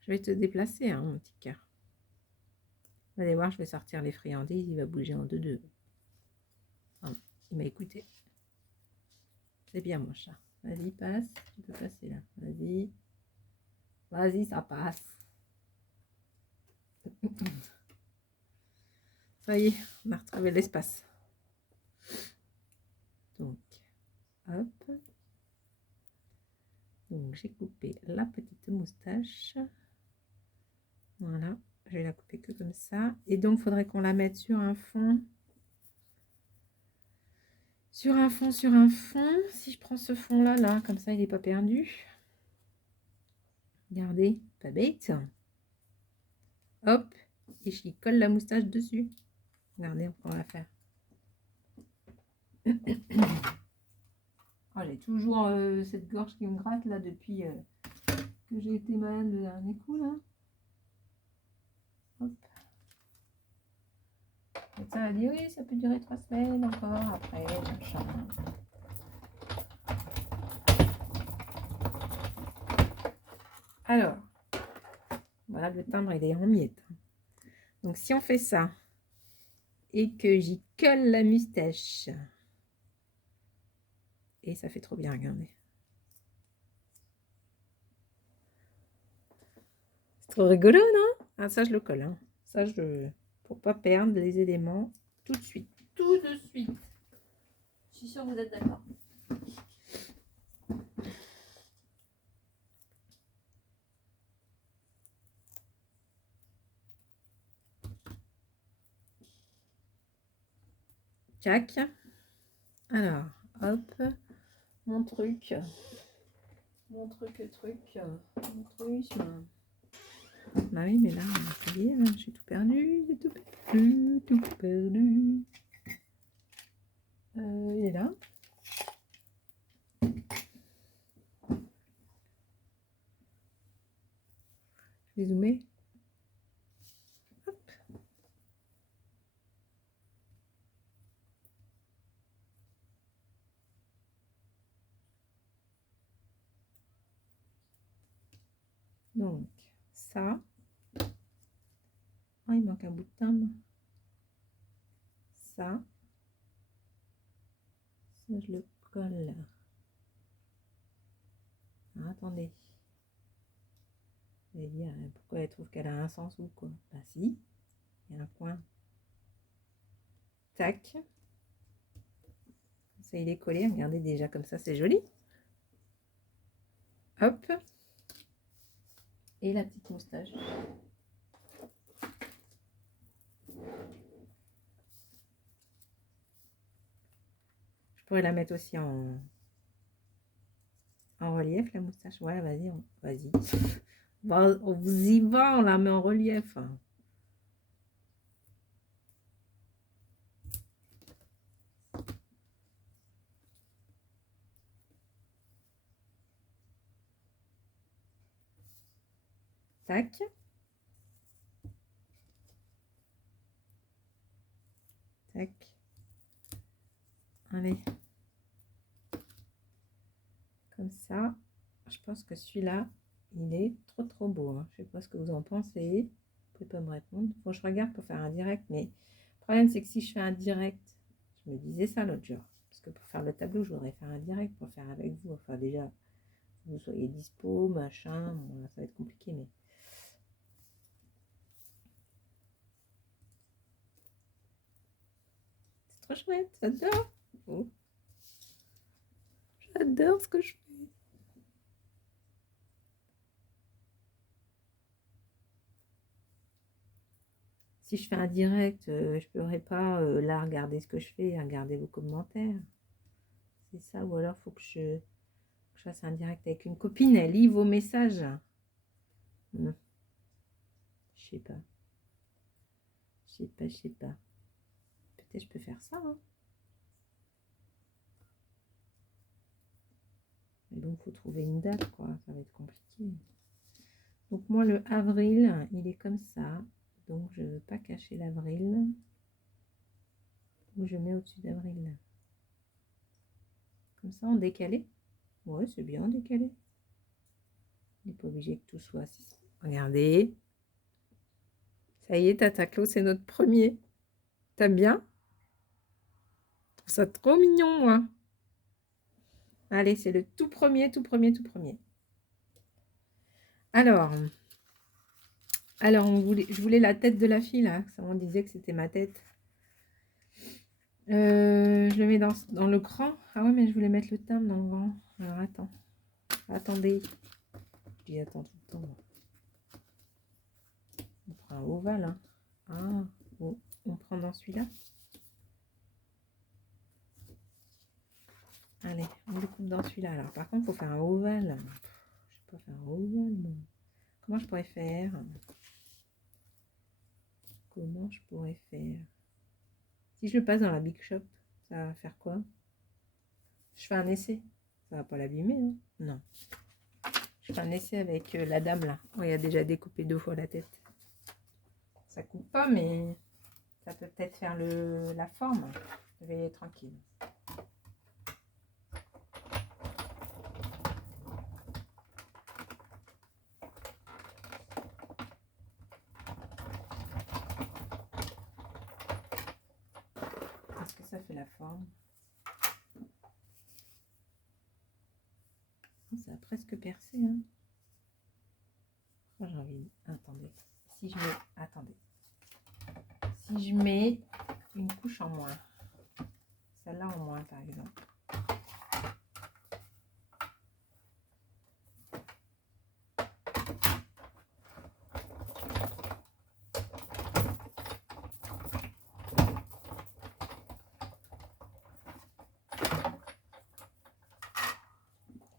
Je vais te déplacer, hein, mon petit cœur. Vous allez voir, je vais sortir les friandises, il va bouger en deux. Oh, il m'a écouté. C'est bien, mon chat. Vas-y, passe. Tu peux passer là. Vas-y. Vas-y, ça passe. Ça y est, on a retrouvé l'espace. Donc, hop. Donc, j'ai coupé la petite moustache. Voilà. Je vais la couper que comme ça. Et donc, il faudrait qu'on la mette sur un fond. Sur un fond, sur un fond. Si je prends ce fond-là, là, comme ça, il n'est pas perdu. Regardez, pas bête. Hop. Et je lui colle la moustache dessus. Regardez, on va la faire. Oh, j'ai toujours cette gorge qui me gratte là depuis que j'ai été malade le dernier coup là. Hop. Le médecin a dit oui, ça peut durer 3 semaines encore après, machin. Alors, voilà, le timbre il est en miettes. Donc si on fait ça et que j'y colle la moustache, et ça fait trop bien, regardez. C'est trop rigolo, non? Ah, ça je le colle, hein. Ça pour pas perdre les éléments tout de suite. Tout de suite. Je suis sûre que vous êtes d'accord. Tac. Alors, hop, mon truc. Mon truc. Bah oui, mais là, ça y est, là, j'ai tout perdu, tout perdu. Il est là. Je vais zoomer. Hop. Donc, ça. Ah, il manque un bout de timbre. Ça, je le colle. Ah, attendez. Je vais dire, pourquoi elle trouve qu'elle a un sens ou quoi? Bah si, il y a un coin. Tac. Ça, il est collé. Regardez déjà comme ça, c'est joli. Hop. Et la petite moustache. Je pourrais la mettre aussi en relief, la moustache. Ouais, vas-y, vas-y. On vous y va, on la met en relief. Tac. Tac. Allez. Comme ça. Je pense que celui-là, il est trop beau. Hein. Je ne sais pas ce que vous en pensez. Vous pouvez pas me répondre. Faut que je regarde pour faire un direct. Mais le problème, c'est que si je fais un direct, je me disais ça l'autre jour. Parce que pour faire le tableau, je voudrais faire un direct pour faire avec vous. Enfin, déjà, vous soyez dispo, machin. Bon, ça va être compliqué, mais... C'est trop chouette, j'adore. Oh. J'adore ce que je fais. Si je fais un direct, je ne pourrais pas là regarder ce que je fais, regarder vos commentaires. C'est ça, ou alors il faut que je fasse un direct avec une copine, elle lit vos messages. Je sais pas. Je sais pas. Peut-être je peux faire ça. Hein. Mais bon, il faut trouver une date, quoi. Ça va être compliqué. Donc moi, le avril, il est comme ça. Donc je ne veux pas cacher l'avril. Donc je mets au-dessus d'avril. Comme ça, en décalé. Ouais, c'est bien en décalé. Il n'est pas obligé que tout soit... Regardez. Ça y est, Tata Clo, c'est notre premier. T'aimes bien? Je trouve ça trop mignon, moi. Allez, c'est le tout premier. Alors je voulais la tête de la fille, là. Ça, on disait que c'était ma tête. Je le mets dans le grand. Ah ouais, mais je voulais mettre le timbre dans le grand. Alors, attends. Attendez. Puis attends tout le temps. un ovale. Hein. Ah, on prend dans celui-là. Allez, on le coupe dans celui-là. Alors, par contre, il faut faire un ovale. Je sais pas faire un ovale, moi. Comment je pourrais faire? Comment je pourrais faire? Si je le passe dans la Big Shop, ça va faire quoi? Je fais un essai. Ça va pas l'abîmer, hein? Non. Je fais un essai avec la dame, là. Oh, il a déjà découpé 2 fois la tête. Ça coupe pas, mais ça peut peut-être faire la forme. Je vais être tranquille. Est-ce que ça fait la forme? Ça a presque percé, hein. Moi, j'ai envie... Attendez. Si je mets... Attendez. Si je mets une couche en moins. Celle-là en moins, par exemple.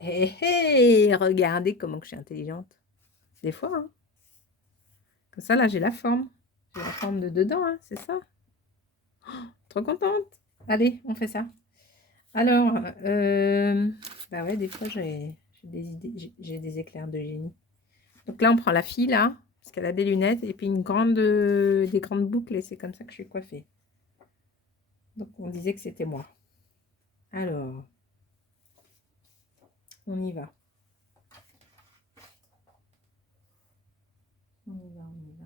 Hé hé, regardez comment que je suis intelligente. Des fois, hein. Comme ça, là, j'ai la forme. J'ai la forme de dedans, hein, c'est ça. Oh, trop contente. Allez, on fait ça. Alors, bah ouais, des fois, j'ai des idées, j'ai des éclairs de génie. Donc là, on prend la fille, là, parce qu'elle a des lunettes, et puis des grandes boucles, et c'est comme ça que je suis coiffée. Donc, on disait que c'était moi. Alors, on y va. On y va, on y va.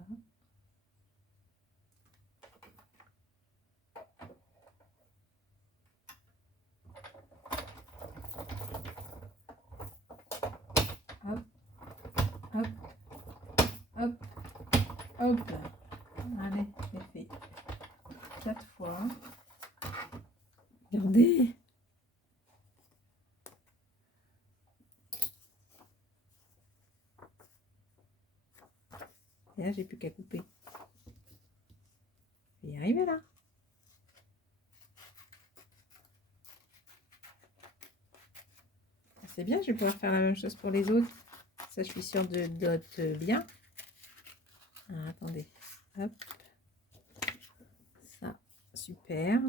Hop, hop, hop, hop. Allez, c'est fait. 4 fois. Regardez. Et là, j'ai plus qu'à couper. Je vais y arriver là. C'est bien, je vais pouvoir faire la même chose pour les autres. Ça, je suis sûre de bien. Ah, attendez. Hop. Ça, super.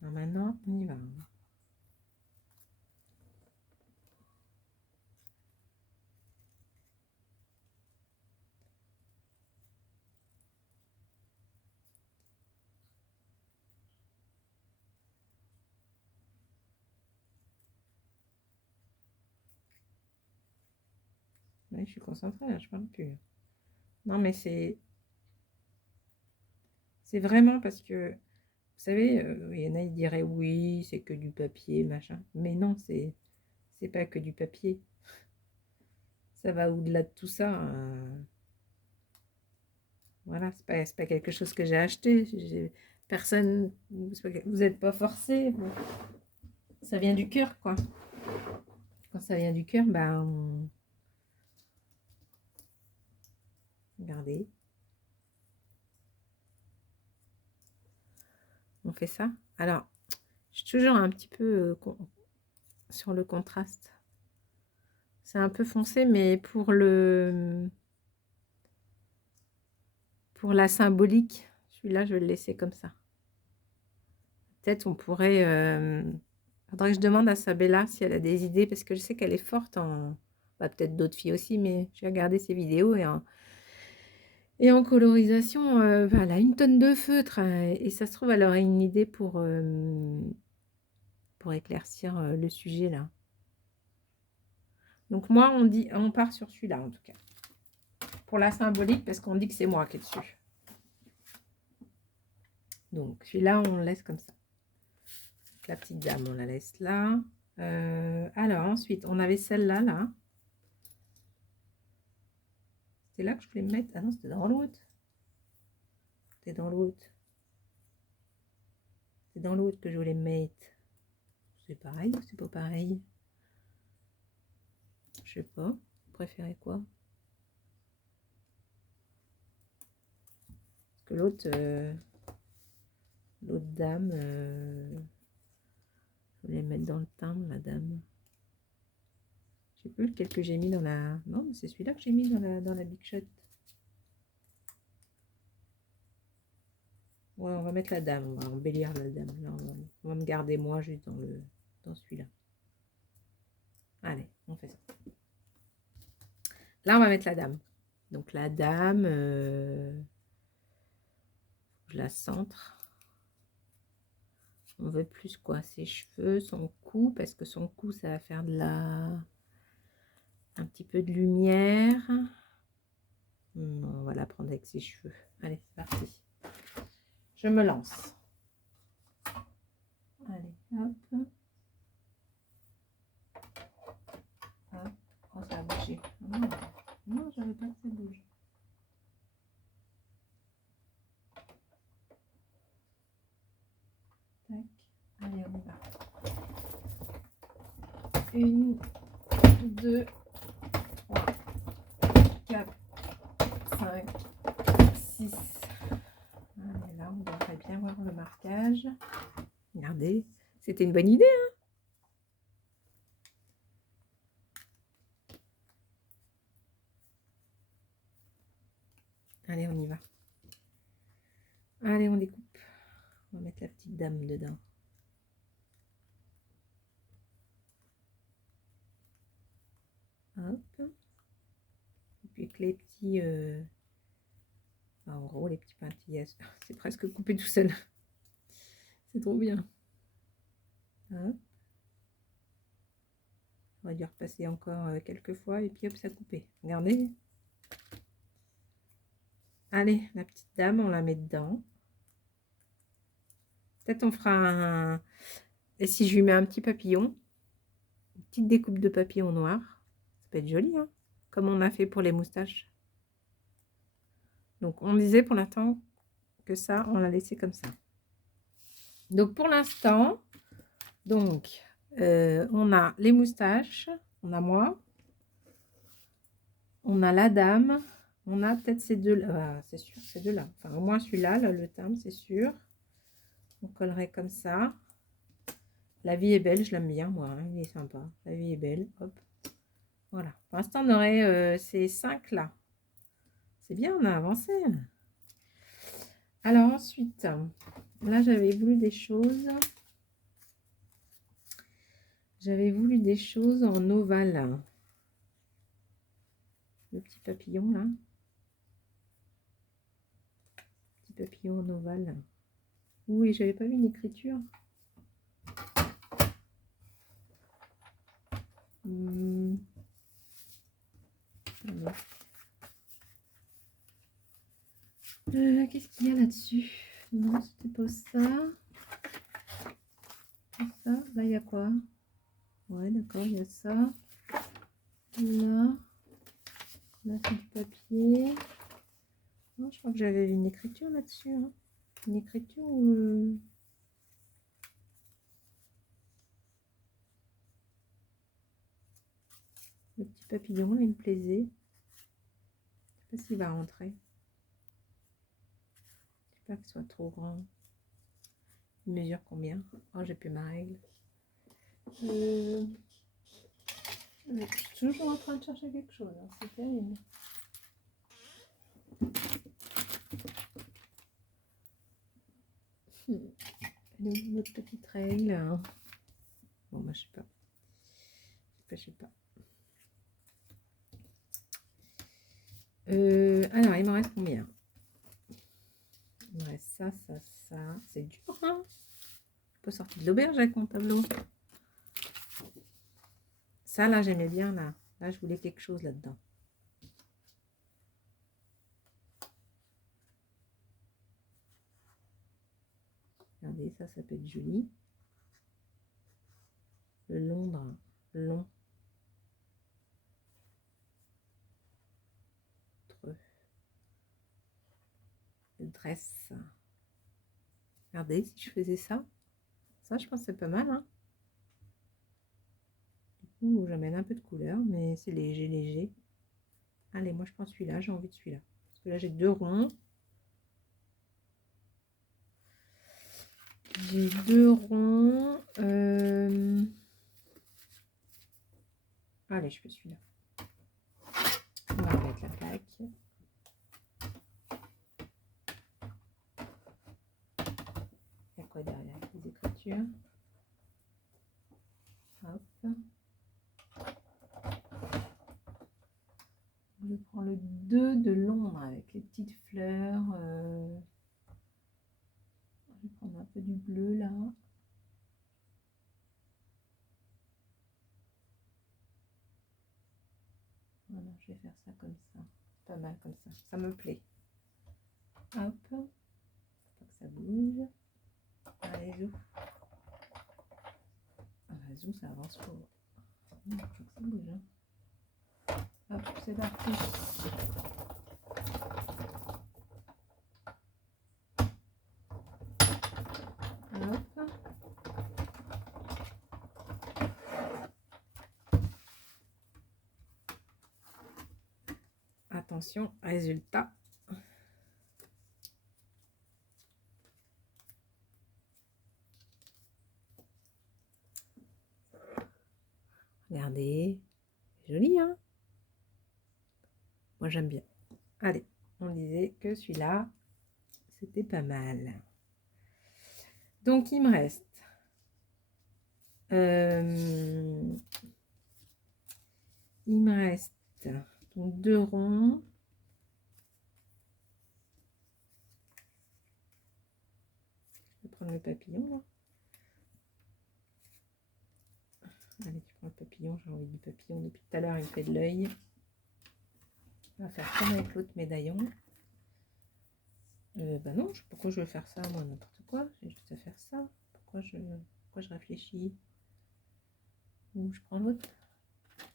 Alors maintenant, on y va. Oui, je suis concentrée là, je parle plus. Non, mais c'est vraiment parce que, vous savez, il y en a, ils diraient oui, c'est que du papier, machin. Mais non, c'est pas que du papier. Ça va au-delà de tout ça. Voilà, c'est pas quelque chose que j'ai acheté. Personne, vous n'êtes pas forcé. Bon, ça vient du cœur, quoi. Quand ça vient du cœur, ben, regardez. On fait ça. Alors, je suis toujours un petit peu sur le contraste. C'est un peu foncé, mais pour la symbolique, celui-là, je vais le laisser comme ça. Peut-être on pourrait... faudrait que je demande à Sabella si elle a des idées, parce que je sais qu'elle est forte en... Bah, peut-être d'autres filles aussi, mais j'ai regardé ses vidéos et en colorisation, elle a une tonne de feutre. Et ça se trouve, elle aurait une idée pour éclaircir le sujet, là. Donc moi, on part sur celui-là, en tout cas. Pour la symbolique, parce qu'on dit que c'est moi qui est dessus. Donc, celui-là, on le laisse comme ça. La petite dame, on la laisse là. Alors, ensuite, on avait celle-là, là. C'était là que je voulais me mettre. Ah non, c'était dans l'autre. C'était dans l'autre. C'est dans l'autre que je voulais me mettre. C'est pareil ou c'est pas pareil? Je sais pas. Vous préférez quoi? que l'autre dame, je voulais mettre dans le timbre, la dame. Je sais plus lequel que j'ai mis dans la... Non, mais c'est celui-là que j'ai mis dans la Big Shot. Ouais, on va mettre la dame, on va embellir la dame. Là, on va me garder moi juste dans celui-là. Allez, on fait ça. Là, on va mettre la dame. Donc la dame, je la centre. On veut plus quoi? Ses cheveux, son cou, parce que son cou, ça va faire un petit peu de lumière. On va la prendre avec ses cheveux. Allez, c'est parti. Je me lance. Allez, hop. Hop. Oh, ça a bougé. Non, je ne veux pas que ça bouge. Tac. Allez, on y va. 1, 2, 3, 4, 5, 6. Allez, là, on devrait bien voir le marquage. Regardez, c'était une bonne idée, hein? Allez, on y va. Allez, on découpe. On va mettre la petite dame dedans. Hop. Et puis avec les petits... en gros, les petits pointillages. C'est presque coupé tout seul. C'est trop bien. Hop. On va dû repasser encore quelques fois et puis hop, ça a coupé. Regardez. Allez, la petite dame, on la met dedans. Peut-être on fera un... Et si je lui mets un petit papillon, une petite découpe de papillon noir, ça peut être joli, hein, comme on a fait pour les moustaches. Donc on disait pour l'instant que ça, on l'a laissé comme ça. Donc pour l'instant, donc on a les moustaches, on a moi, on a la dame, on a peut-être ces deux-là, c'est sûr, ces deux-là. Enfin au moins celui-là, là, le timbre, c'est sûr. On collerait comme ça. La vie est belle, je l'aime bien moi, hein, il est sympa. La vie est belle, hop. Voilà. Pour l'instant, on aurait ces 5 là. C'est bien, on a avancé. Alors ensuite, là j'avais voulu des choses. J'avais voulu des choses en ovale. Le petit papillon là. Petit papillon en ovale. Oui, j'avais pas vu une écriture. Qu'est-ce qu'il y a là-dessus? Non, c'était pas ça. Ça, là il y a quoi? Ouais, d'accord, il y a ça. Là, c'est du papier. Non, je crois que j'avais une écriture là-dessus. Hein. Une écriture ou... Le petit papillon, là, il me plaisait. Je sais pas s'il va rentrer. Je sais pas qu'il soit trop grand. Il mesure combien? Oh, j'ai plus ma règle. Je suis toujours en train de chercher quelque chose. Hein. C'est terrible. Notre petite règle. Hein. Bon, moi, je sais pas. Je sais pas. Alors, il m'en reste combien? Il me reste ça, ça, ça. C'est dur, hein? Je peux sortir de l'auberge avec mon tableau. Ça, là, j'aimais bien, là. Là, je voulais quelque chose là-dedans. Regardez, ça peut être joli. Le Londres, long. Le dress. Regardez, si je faisais ça. Ça, je pense que c'est pas mal, hein. Du coup, j'amène un peu de couleur, mais c'est léger, léger. Allez, moi, je prends celui-là. J'ai envie de celui-là. Parce que là, j'ai 2 ronds. J'ai 2 ronds. Allez, je fais celui-là. On va mettre la plaque. Il y a quoi derrière? Les écritures. Hop. Je prends le 2 de Londres avec les petites fleurs. Je vais prendre un peu du bleu là. Voilà, je vais faire ça comme ça. Pas mal comme ça. Ça me plaît. Hop. Faut pas que ça bouge. Allez, zou. Ah, zou, ça avance pas. Non, faut que ça bouge. Hein. Hop, c'est parti. Hop. Attention, résultat. Regardez, c'est joli, hein? Moi, j'aime bien. Allez, on disait que celui-là, c'était pas mal. Donc, il me reste donc 2 ronds. Je vais prendre le papillon, là. Allez, tu prends le papillon. J'ai envie du papillon depuis tout à l'heure. Il fait de l'œil. On va faire comme avec l'autre médaillon. Bah non, pourquoi je veux faire ça, moi, n'importe quoi. J'ai juste à faire ça. Pourquoi je réfléchis? Ou je prends l'autre.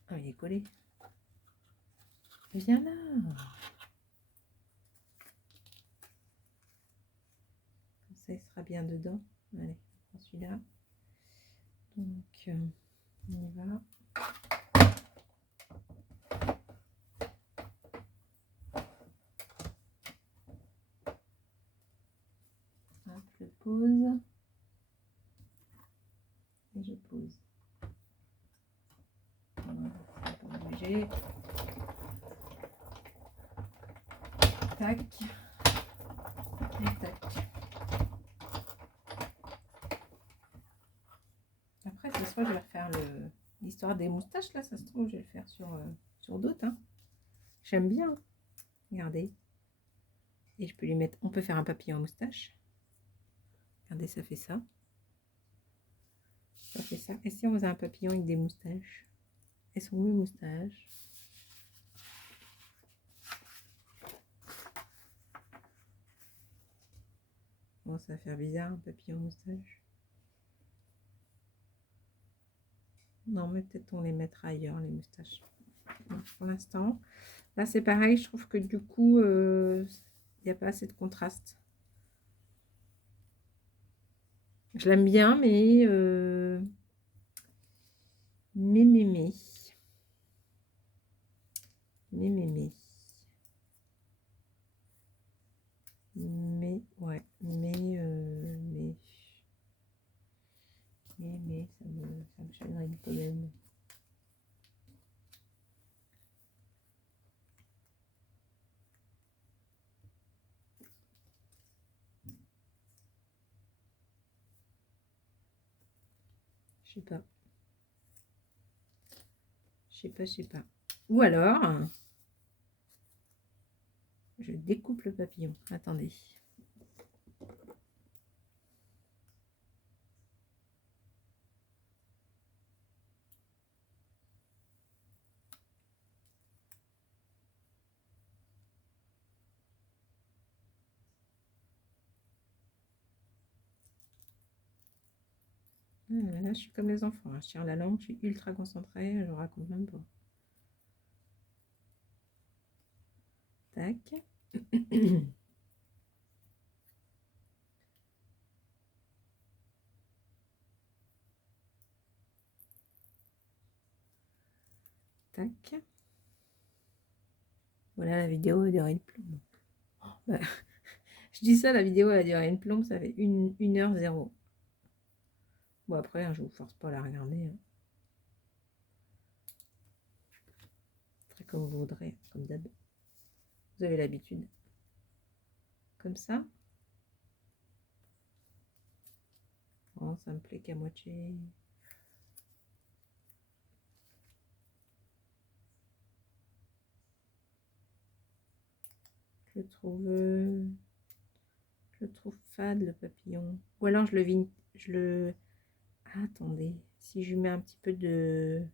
Ah, il est collé. Viens là. Comme ça, il sera bien dedans. Allez, on prend celui-là. Donc, on y va. Hop, je pose. Et je pose. Voilà, pas bouger. Tac. Et tac. Après, ce soir, je vais refaire l'histoire des moustaches. Là, ça se trouve, je vais le faire sur d'autres. Hein. J'aime bien. Regardez. Et je peux lui mettre... On peut faire un papillon à moustache. Regardez, ça fait ça. Ça fait ça. Et si on faisait un papillon avec des moustaches? Elles sont où mes moustaches? Bon, ça va faire bizarre, un papillon moustache. Non, mais peut-être on les mettra ailleurs, les moustaches. Donc, pour l'instant, là, c'est pareil. Je trouve que du coup, il n'y a pas assez de contraste. Je l'aime bien, mais... Mais... Ouais, mais ça me chagrine quand même. Je sais pas. Je sais pas. Ou alors, je découpe le papillon. Attendez. Là, je suis comme les enfants. Hein. Je tire la langue, je suis ultra concentrée. Je raconte même pas. Tac. Tac. Voilà, la vidéo a duré une plombe. Oh, bah, je dis ça, la vidéo a duré une plombe, ça fait 1h0. Bon, après, hein, je vous force pas à la regarder. Hein. Très comme vous voudrez, comme d'hab. Vous avez l'habitude. Comme ça. Oh, ça me plaît qu'à moitié. Je le trouve fade, le papillon. Ou alors je le... Ah, attendez, si je mets un petit peu de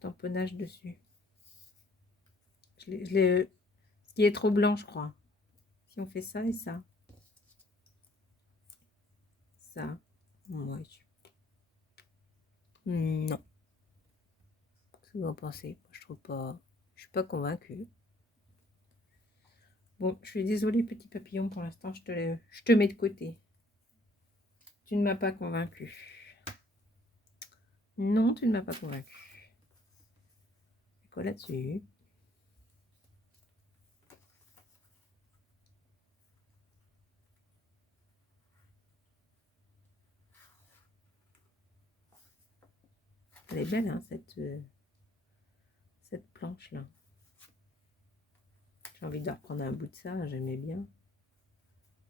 tamponnage dessus. Ce qui est trop blanc, je crois. Si on fait ça et ça. Ça. Ouais. Non. Qu'est-ce que vous en pensez? Moi, je trouve pas... Je suis pas convaincue. Bon, je suis désolée, petit papillon, pour l'instant, je te mets de côté. Tu ne m'as pas convaincu. Non, tu ne m'as pas convaincu. C'est quoi là-dessus? Elle est belle, hein, cette planche-là. J'ai envie de reprendre un bout de ça, j'aimais bien.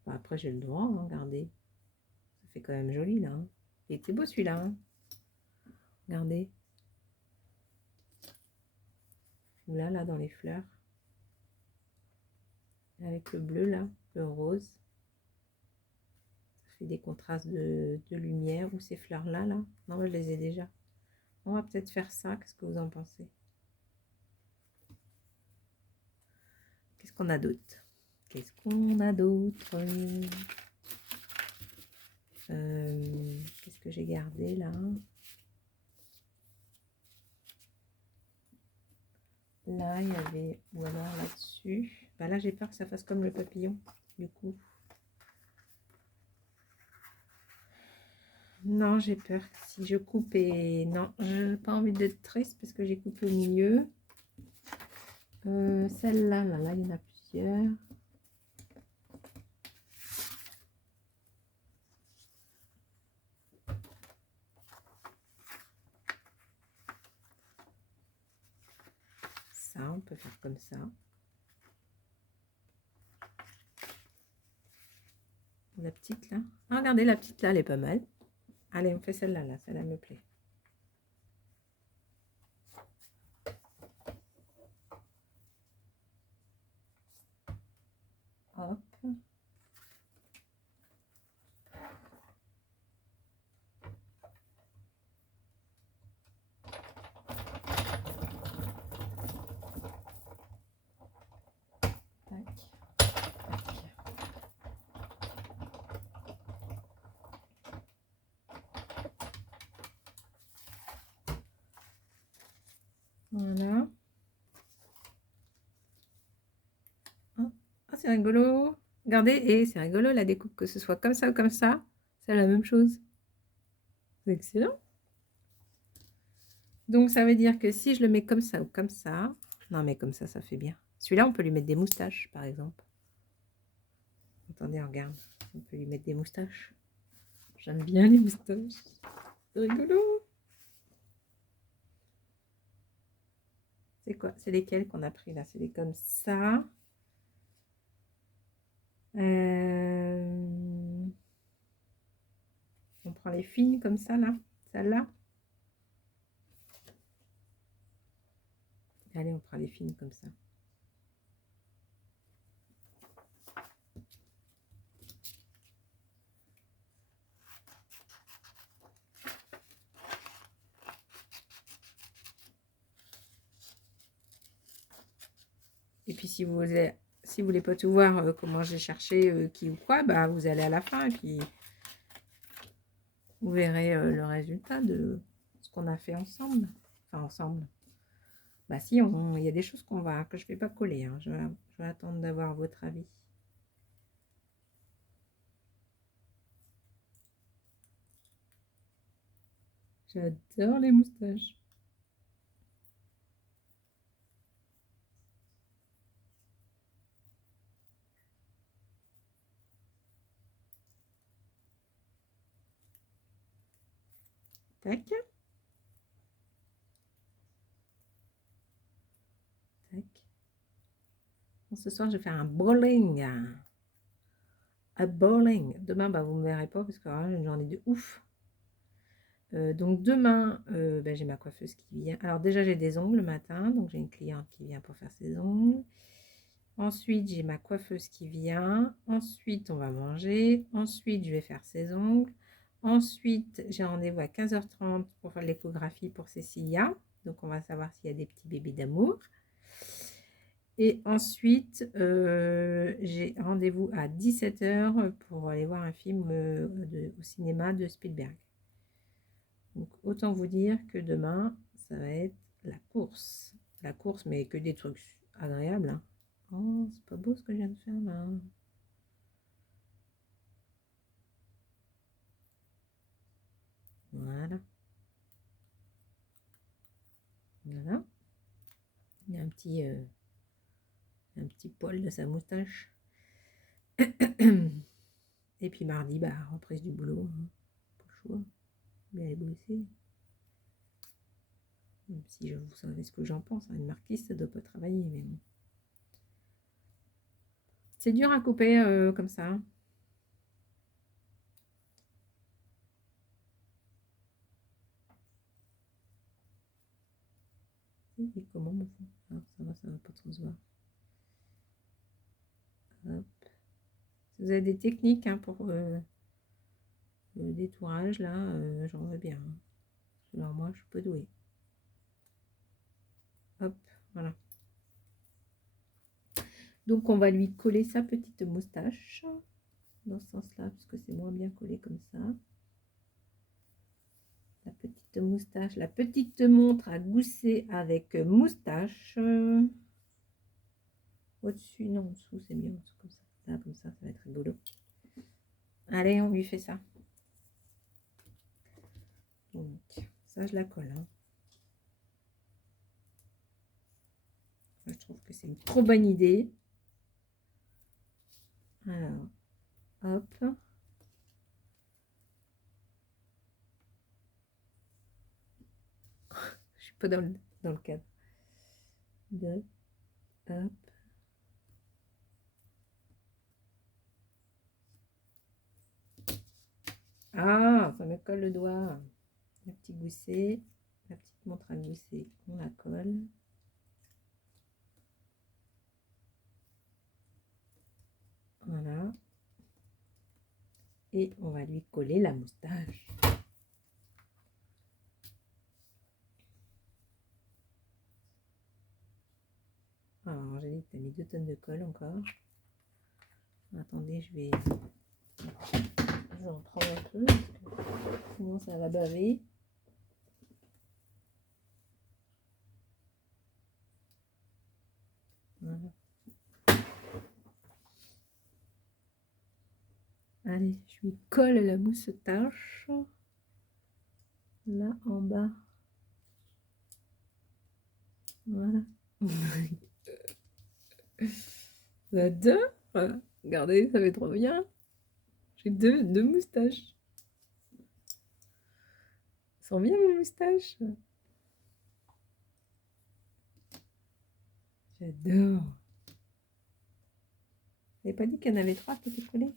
Bon, après, j'ai le droit, hein, regardez. Ça fait quand même joli, là. Hein. Il était beau, celui-là. Hein. Regardez. Là, dans les fleurs. Avec le bleu, là, le rose. Ça fait des contrastes de lumière. Ou ces fleurs-là, là. Non, je les ai déjà. On va peut-être faire ça. Qu'est-ce que vous en pensez? Qu'est-ce qu'on a d'autre? Qu'est-ce qu'on a d'autre? Qu'est-ce que j'ai gardé, là? Là, il y avait... Ou alors là-dessus. Bah là, j'ai peur que ça fasse comme le papillon, du coup. Non, j'ai peur que si je coupe et... Non, je n'ai pas envie d'être triste parce que j'ai coupé au milieu. Celle-là, là, il y en a plusieurs. Ça, on peut faire comme ça. La petite, là. Ah, regardez, la petite, là, elle est pas mal. Allez, on fait celle-là, là. Celle-là me plaît. Hop. Voilà. Ah, c'est rigolo. Regardez, et c'est rigolo la découpe, que ce soit comme ça ou comme ça, c'est la même chose. C'est excellent. Donc, ça veut dire que si je le mets comme ça ou comme ça... Non, mais comme ça fait bien. Celui-là, on peut lui mettre des moustaches, par exemple. Attendez, regarde. On peut lui mettre des moustaches. J'aime bien les moustaches. C'est rigolo. C'est quoi? C'est lesquels qu'on a pris là? C'est des comme ça. On prend les fines comme ça, là. Celle-là. Allez, on prend les fines comme ça. Et puis, si vous voulez pas tout voir comment j'ai cherché qui ou quoi, bah, vous allez à la fin et puis vous verrez le résultat de ce qu'on a fait ensemble. Enfin, ensemble. Bah si, il y a des choses que je vais pas coller. Hein. Je vais attendre d'avoir votre avis. J'adore les moustaches. Tac. Tac. Bon, ce soir, je vais faire un bowling. Un bowling. Demain, bah, vous ne me verrez pas parce que j'ai une journée de ouf. Donc demain, j'ai ma coiffeuse qui vient. Alors déjà, j'ai des ongles le matin. Donc j'ai une cliente qui vient pour faire ses ongles. Ensuite, j'ai ma coiffeuse qui vient. Ensuite, on va manger. Ensuite, je vais faire ses ongles. Ensuite, j'ai rendez-vous à 15h30 pour faire l'échographie pour Cécilia. Donc, on va savoir s'il y a des petits bébés d'amour. Et ensuite, j'ai rendez-vous à 17h pour aller voir un film au cinéma de Spielberg. Donc, autant vous dire que demain, ça va être la course. La course, mais que des trucs agréables, hein. Oh, c'est pas beau ce que je viens de faire là. Voilà. Voilà. Il y a un petit poil de sa moustache. Et puis mardi, bah, reprise du boulot. Hein. Pas le choix. Mais aller bosser. Même si vous savez ce que j'en pense. Hein. Une marquise, ça doit pas travailler. Mais bon. C'est dur à couper comme ça. Et comment mon fond ah, ça va pas trop se voir. Hop. Si vous avez des techniques hein, pour le détourage, là, j'en veux bien. Hein. Alors moi, je suis pas douée. Hop, voilà. Donc, on va lui coller sa petite moustache. Dans ce sens-là, parce que c'est moins bien collé comme ça. La petite moustache, la petite montre à gousset avec moustache. Au-dessus, non, en dessous, c'est mieux. Comme ça. Là, comme ça va être rigolo. Allez, on lui fait ça. Donc, ça, je la colle. Hein. Moi, je trouve que c'est une trop bonne idée. Alors, hop. Je suis pas dans le cadre. Deux, hop. Ah, ça me colle le doigt. Le petit gousset, la petite montre à gousset, on la colle. Voilà. Et on va lui coller la moustache. Alors, Angélique, tu as mis 2 tonnes de colle encore. Attendez, je vais en prendre un peu, sinon ça va baver. Voilà. Allez, je lui colle la moustache. Là, en bas. Voilà. J'adore. Regardez, ça fait trop bien. J'ai deux moustaches. Elles sont bien mes moustaches. J'adore. Vous n'avez pas dit qu'il y en avait 3 qui étaient collés?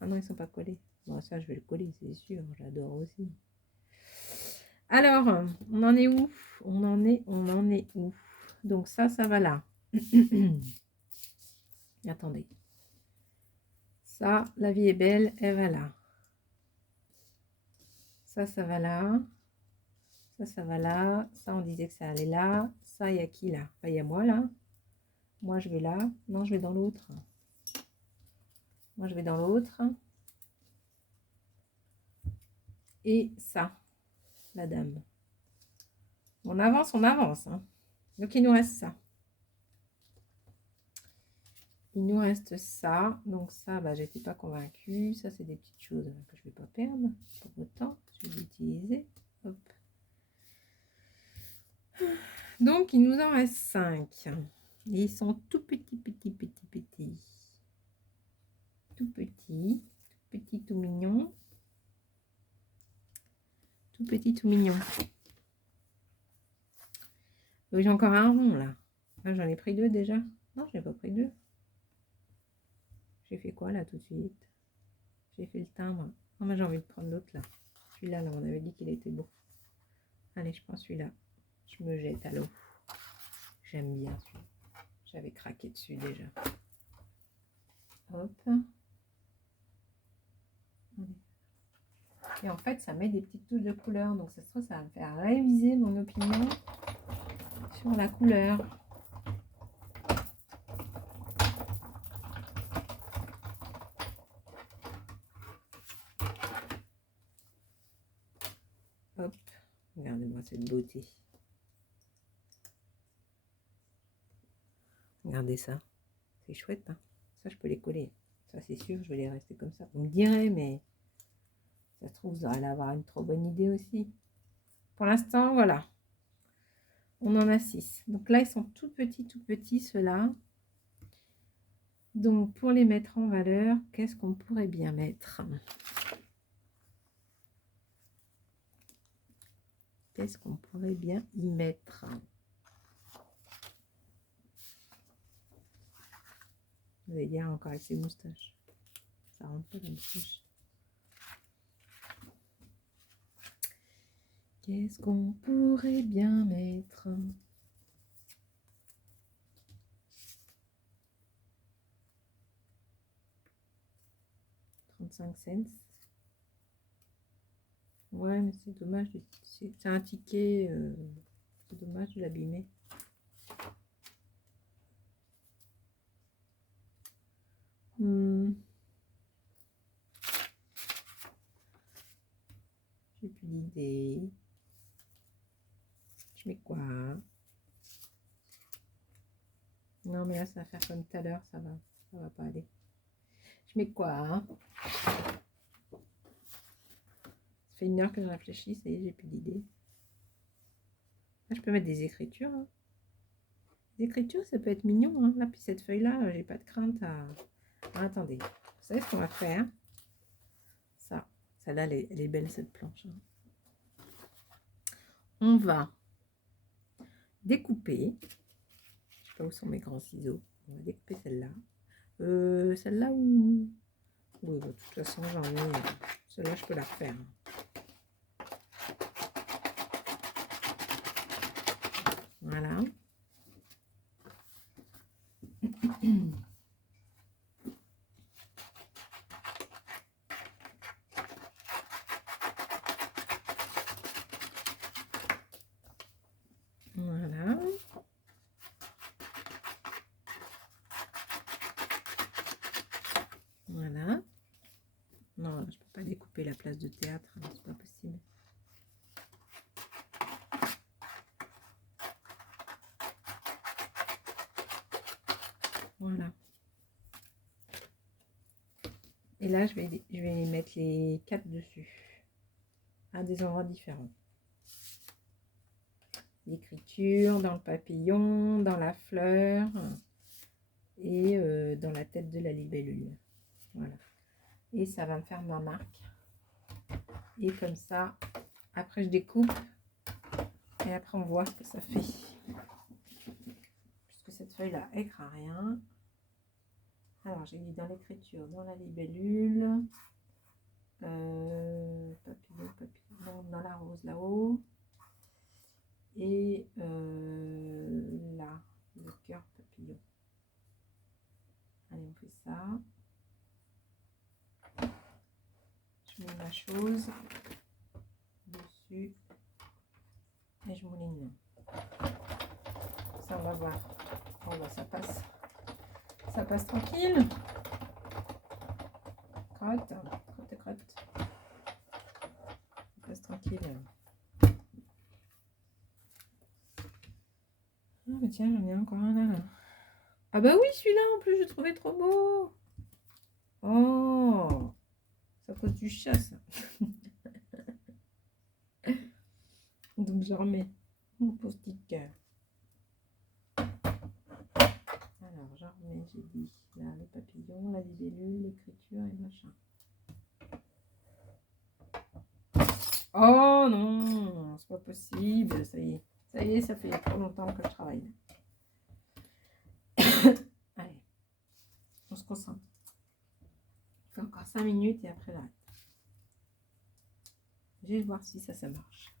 Ah non, ils ne sont pas collés. Bon, ça, je vais le coller, c'est sûr. J'adore aussi. Alors, on en est où? On en est où? Donc ça va là. Attendez. Ça, la vie est belle, elle va là. Ça va là. Ça va là. Ça, on disait que ça allait là. Ça, il y a qui là? Enfin, il y a moi là. Moi, je vais là. Non, je vais dans l'autre. Moi, je vais dans l'autre. Et ça, la dame. On avance, on avance. Hein. Donc, il nous reste ça. Il nous reste ça. Donc, ça, bah, j'étais pas convaincue. Ça, c'est des petites choses que je vais pas perdre pour autant. Je vais l'utiliser. Hop. Donc, il nous en reste 5. Et ils sont tout petits, petits, petits, petits. Tout petits, tout petits, tout mignons. Tout petit, tout mignon. Oui, j'ai encore un rond là. Ah, j'en ai pris 2 déjà. Non, j'ai pas pris 2. J'ai fait quoi là tout de suite? J'ai fait le timbre. Non, mais j'ai envie de prendre l'autre là. Celui-là, là, on avait dit qu'il était beau. Allez, je prends celui-là. Je me jette à l'eau. J'aime bien celui-là. J'avais craqué dessus déjà. Hop. Et en fait, ça met des petites touches de couleur. Donc, ça se trouve, ça va me faire réviser mon opinion sur la couleur. Hop. Regardez-moi cette beauté. Regardez ça. C'est chouette, hein. Ça, je peux les coller. Ça, c'est sûr, je vais les rester comme ça. Vous me direz, mais ça se trouve, vous allez avoir une trop bonne idée aussi. Pour l'instant, voilà. On en a 6. Donc là, ils sont tout petits, ceux-là. Donc, pour les mettre en valeur, qu'est-ce qu'on pourrait bien mettre? Qu'est-ce qu'on pourrait bien y mettre? Vous allez dire encore avec ses moustaches. Ça rentre pas dans la moustache. Qu'est-ce qu'on pourrait bien mettre? $0,35. Ouais, mais c'est dommage. C'est un ticket. C'est dommage de l'abîmer. J'ai plus d'idée. Je mets quoi? Non, mais là, ça va faire comme tout à l'heure. Ça va pas aller. Je mets quoi? Ça fait 1 heure que je réfléchis. Ça y est, j'ai plus d'idée. Ah, je peux mettre des écritures. Hein. Les écritures, ça peut être mignon. Hein. Là, puis cette feuille-là, j'ai pas de crainte à... Ah, attendez. Vous savez ce qu'on va faire? Ça. Celle-là, elle est belle, cette planche. Hein. On va découper. Je sais pas où sont mes grands ciseaux. On va découper celle-là. Celle-là où... Oui, bon, de toute façon, j'en ai... Celle-là, je peux la refaire. Voilà. Voilà. Voilà. Non, je peux pas découper la place de théâtre, hein, c'est pas possible. Voilà. Et là, je vais mettre les 4 dessus, à des endroits différents. L'écriture, dans le papillon, dans la fleur et dans la tête de la libellule. Voilà. Et ça va me faire ma marque. Et comme ça, après je découpe et après on voit ce que ça fait. Puisque cette feuille-là, elle craint rien. Alors, j'ai mis dans l'écriture, dans la libellule, papillon, dans la rose là-haut, et là, le cœur papillon. Allez, on fait ça. Je mets ma chose dessus et je mouline. Ça, on va voir. Bon, bah, ça passe. Ça passe tranquille. Crotte. Ça passe tranquille. Ah, mais tiens, j'en ai encore un là. Ah bah oui, celui-là en plus, je le trouvais trop beau. Oh, c'est à cause du chat, ça. Donc je remets mon post-it cœur. Alors, je remets, j'ai dit, là, le papillon, la libellule, l'écriture et machin. Oh non, c'est pas possible, ça y est, ça fait trop longtemps que je travaille. Allez, on se concentre. On fait encore 5 minutes et après j'arrête. Je vais voir si ça marche.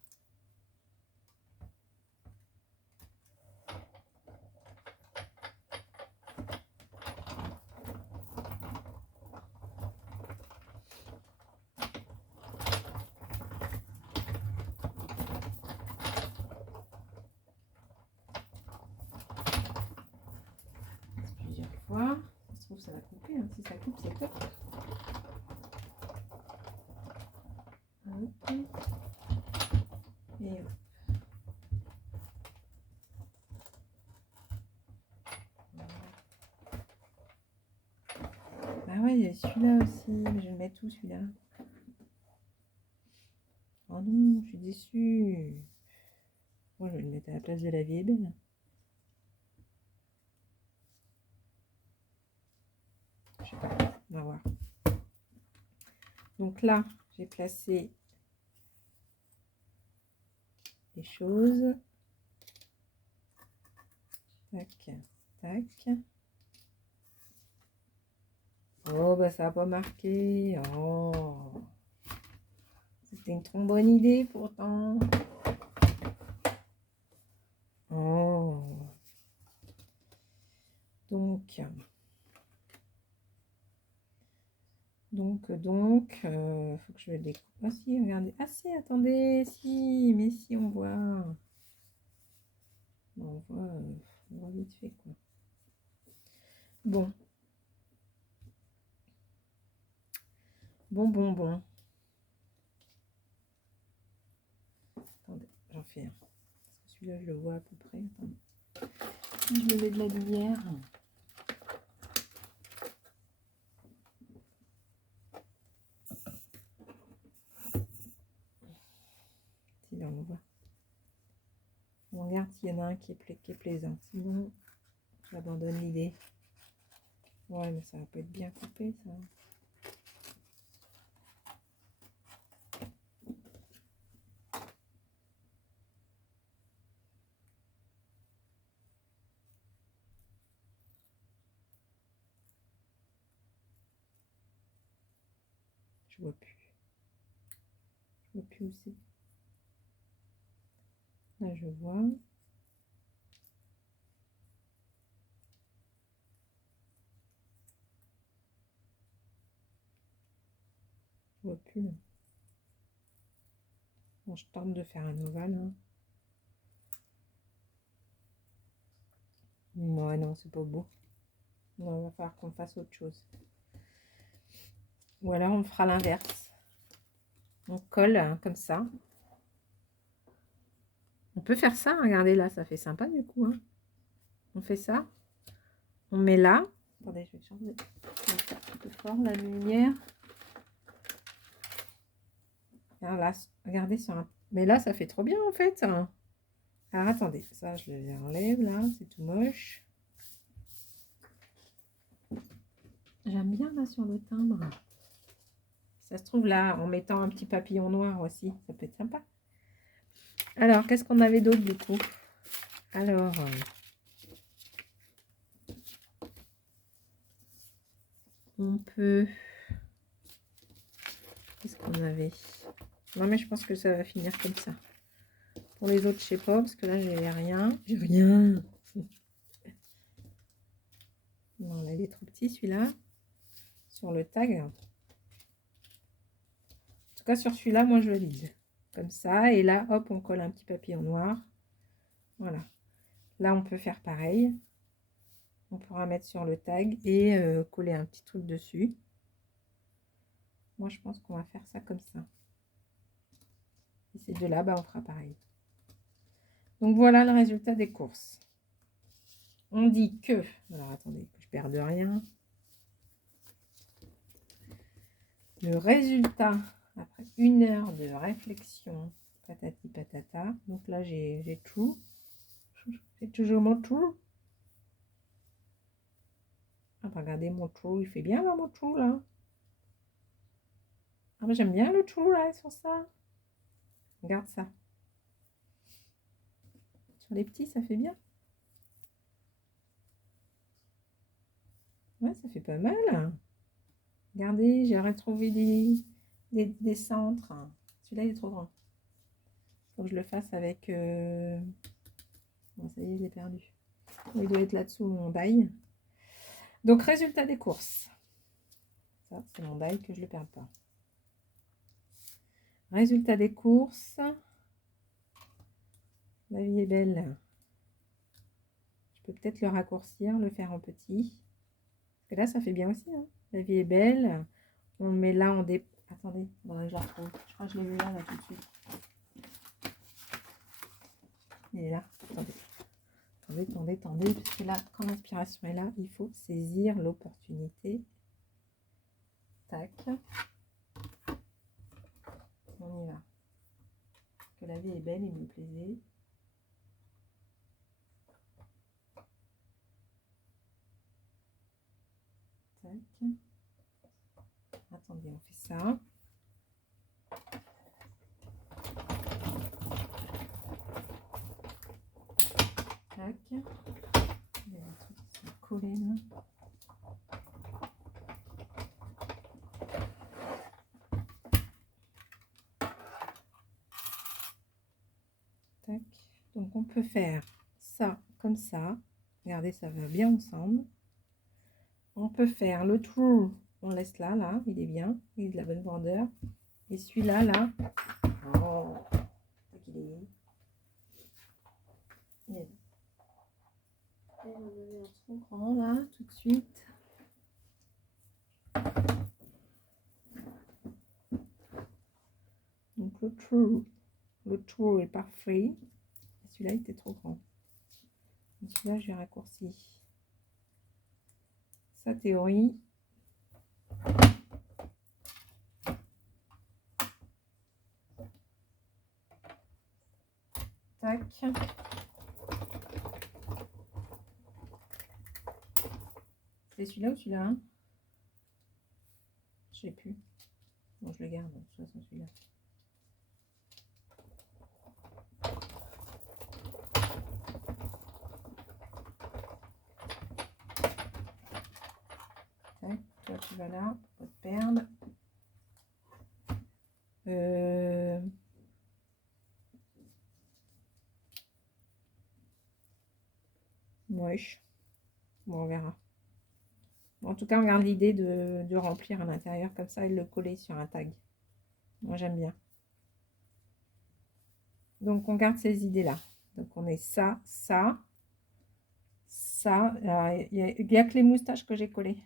Plusieurs fois. Ça se trouve, ça va couper. Hein. Si ça coupe, c'est top. Hop. Et hop. Ah ouais, il y a celui-là aussi, mais je vais le mettre où celui-là? Oh non, je suis déçue. Moi, je vais le mettre à la place de la vie est belle. Je sais pas, on va voir. Donc là, j'ai placé les choses. Tac, tac. Oh, bah ça n'a pas marqué. Oh. C'était une trop bonne idée pourtant. Oh. Donc, faut que je le découpe. Ah si, regardez. Ah si, attendez, si, mais si, on voit. On voit vite fait, quoi. Bon. Bon. Attendez, j'en fais un. Parce que celui-là, je le vois à peu près. Attendez. Si je me mets de la lumière. Si, là, on voit. On regarde s'il y en a un qui est plaisant. Sinon, j'abandonne l'idée. Ouais, mais ça va pas être bien coupé, ça. Je vois plus. Je vois plus où c'est. Là, je vois. Je vois plus. Là. Bon, je tente de faire un ovale. Hein. Ouais, non, c'est pas beau. Non, il va falloir qu'on fasse autre chose. Ou alors, on fera l'inverse. On colle hein, comme ça. On peut faire ça. Regardez, là, ça fait sympa du coup. Hein. On fait ça. On met là. Attendez, je vais changer un peu fort la lumière. Là, regardez sur un... Mais là, ça fait trop bien en fait. Alors attendez, ça je l'enlève là, c'est tout moche. J'aime bien là sur le timbre. Ça se trouve là, en mettant un petit papillon noir aussi, ça peut être sympa. Alors, qu'est-ce qu'on avait d'autre du coup? Alors, on peut... Qu'est-ce qu'on avait? Non mais je pense que ça va finir comme ça. Pour les autres, je sais pas, parce que là, j'ai rien. J'ai rien. Non, là, il est trop petit celui-là. Sur le tag. En tout cas, sur celui-là, moi, je le lise. Comme ça. Et là, hop, on colle un petit papillon noir. Voilà. Là, on peut faire pareil. On pourra mettre sur le tag et coller un petit truc dessus. Moi, je pense qu'on va faire ça comme ça. Et ces deux-là, bah, on fera pareil. Donc, voilà le résultat des courses. On dit que... Alors, attendez, que je perde rien. Le résultat, après 1 heure de réflexion, patati patata. Donc là, j'ai tout. C'est toujours mon trou. Ah, bah, regardez mon trou, il fait bien là, mon trou là. Ah, bah, j'aime bien le trou là sur ça. Regarde ça. Sur les petits, ça fait bien. Ouais, ça fait pas mal. Regardez, j'ai retrouvé des centres. Celui-là, il est trop grand. Faut que je le fasse avec... Bon, ça y est, il est perdu. Il doit être là-dessous, mon die. Donc, résultat des courses. Ça, c'est mon die, que je ne le perde pas. Résultat des courses. La vie est belle. Je peux peut-être le raccourcir, le faire en petit. Parce que là, ça fait bien aussi. Hein. La vie est belle. On le met là en dé... Attendez, je la retrouve. Je crois que je l'ai vu là tout de suite. Il est là. Attendez. Parce que là, quand l'inspiration est là, il faut saisir l'opportunité. Tac. On y va. Que la vie est belle, il me plaisait. Tac. Attendez, on fait ça. Tac. Il y a des trucs qui sont collés là. Tac. Donc on peut faire ça comme ça. Regardez, ça va bien ensemble. On peut faire le trou, on laisse là, il est bien, il est de la bonne grandeur. Et celui-là, là, oh, il est trop grand là, tout de suite. Donc le trou est parfait. Celui-là, il était trop grand. Celui-là, j'ai raccourci sa théorie. Tac. C'est celui-là ou celui-là hein? Je sais plus. Bon, je le garde, de toute façon, celui-là. Tac, toi tu vas là, pour pas te perdre. Wesh. Bon, on verra. En tout cas, on garde l'idée de remplir à l'intérieur comme ça et de le coller sur un tag. Moi, j'aime bien. Donc, on garde ces idées-là. Donc, on est ça, ça, ça. Il n'y a que les moustaches que j'ai collées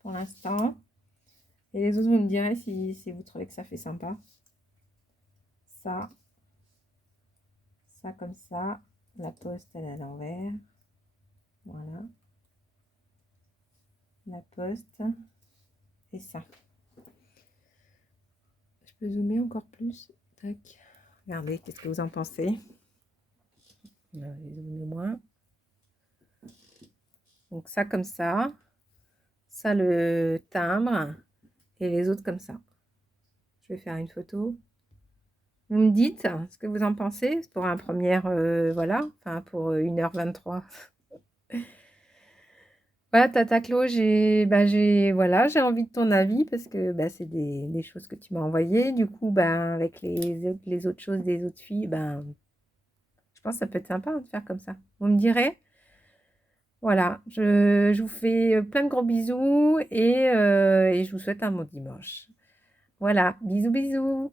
pour l'instant. Et les autres, vous me direz si vous trouvez que ça fait sympa. Ça. Ça comme ça. La poste, elle est à l'envers. Voilà. La poste. Et ça. Je peux zoomer encore plus. Tac. Regardez, qu'est-ce que vous en pensez? On va zoomer moins. Donc ça comme ça. Ça le timbre. Et les autres comme ça. Je vais faire une photo. Vous me dites ce que vous en pensez pour un premier, voilà, enfin pour 1h23. Voilà, Tata Clo, voilà, j'ai envie de ton avis parce que c'est des choses que tu m'as envoyées. Du coup, avec les autres choses des autres filles, je pense que ça peut être sympa de faire comme ça. Vous me direz. Voilà, je vous fais plein de gros bisous et je vous souhaite un bon dimanche. Voilà, bisous, bisous.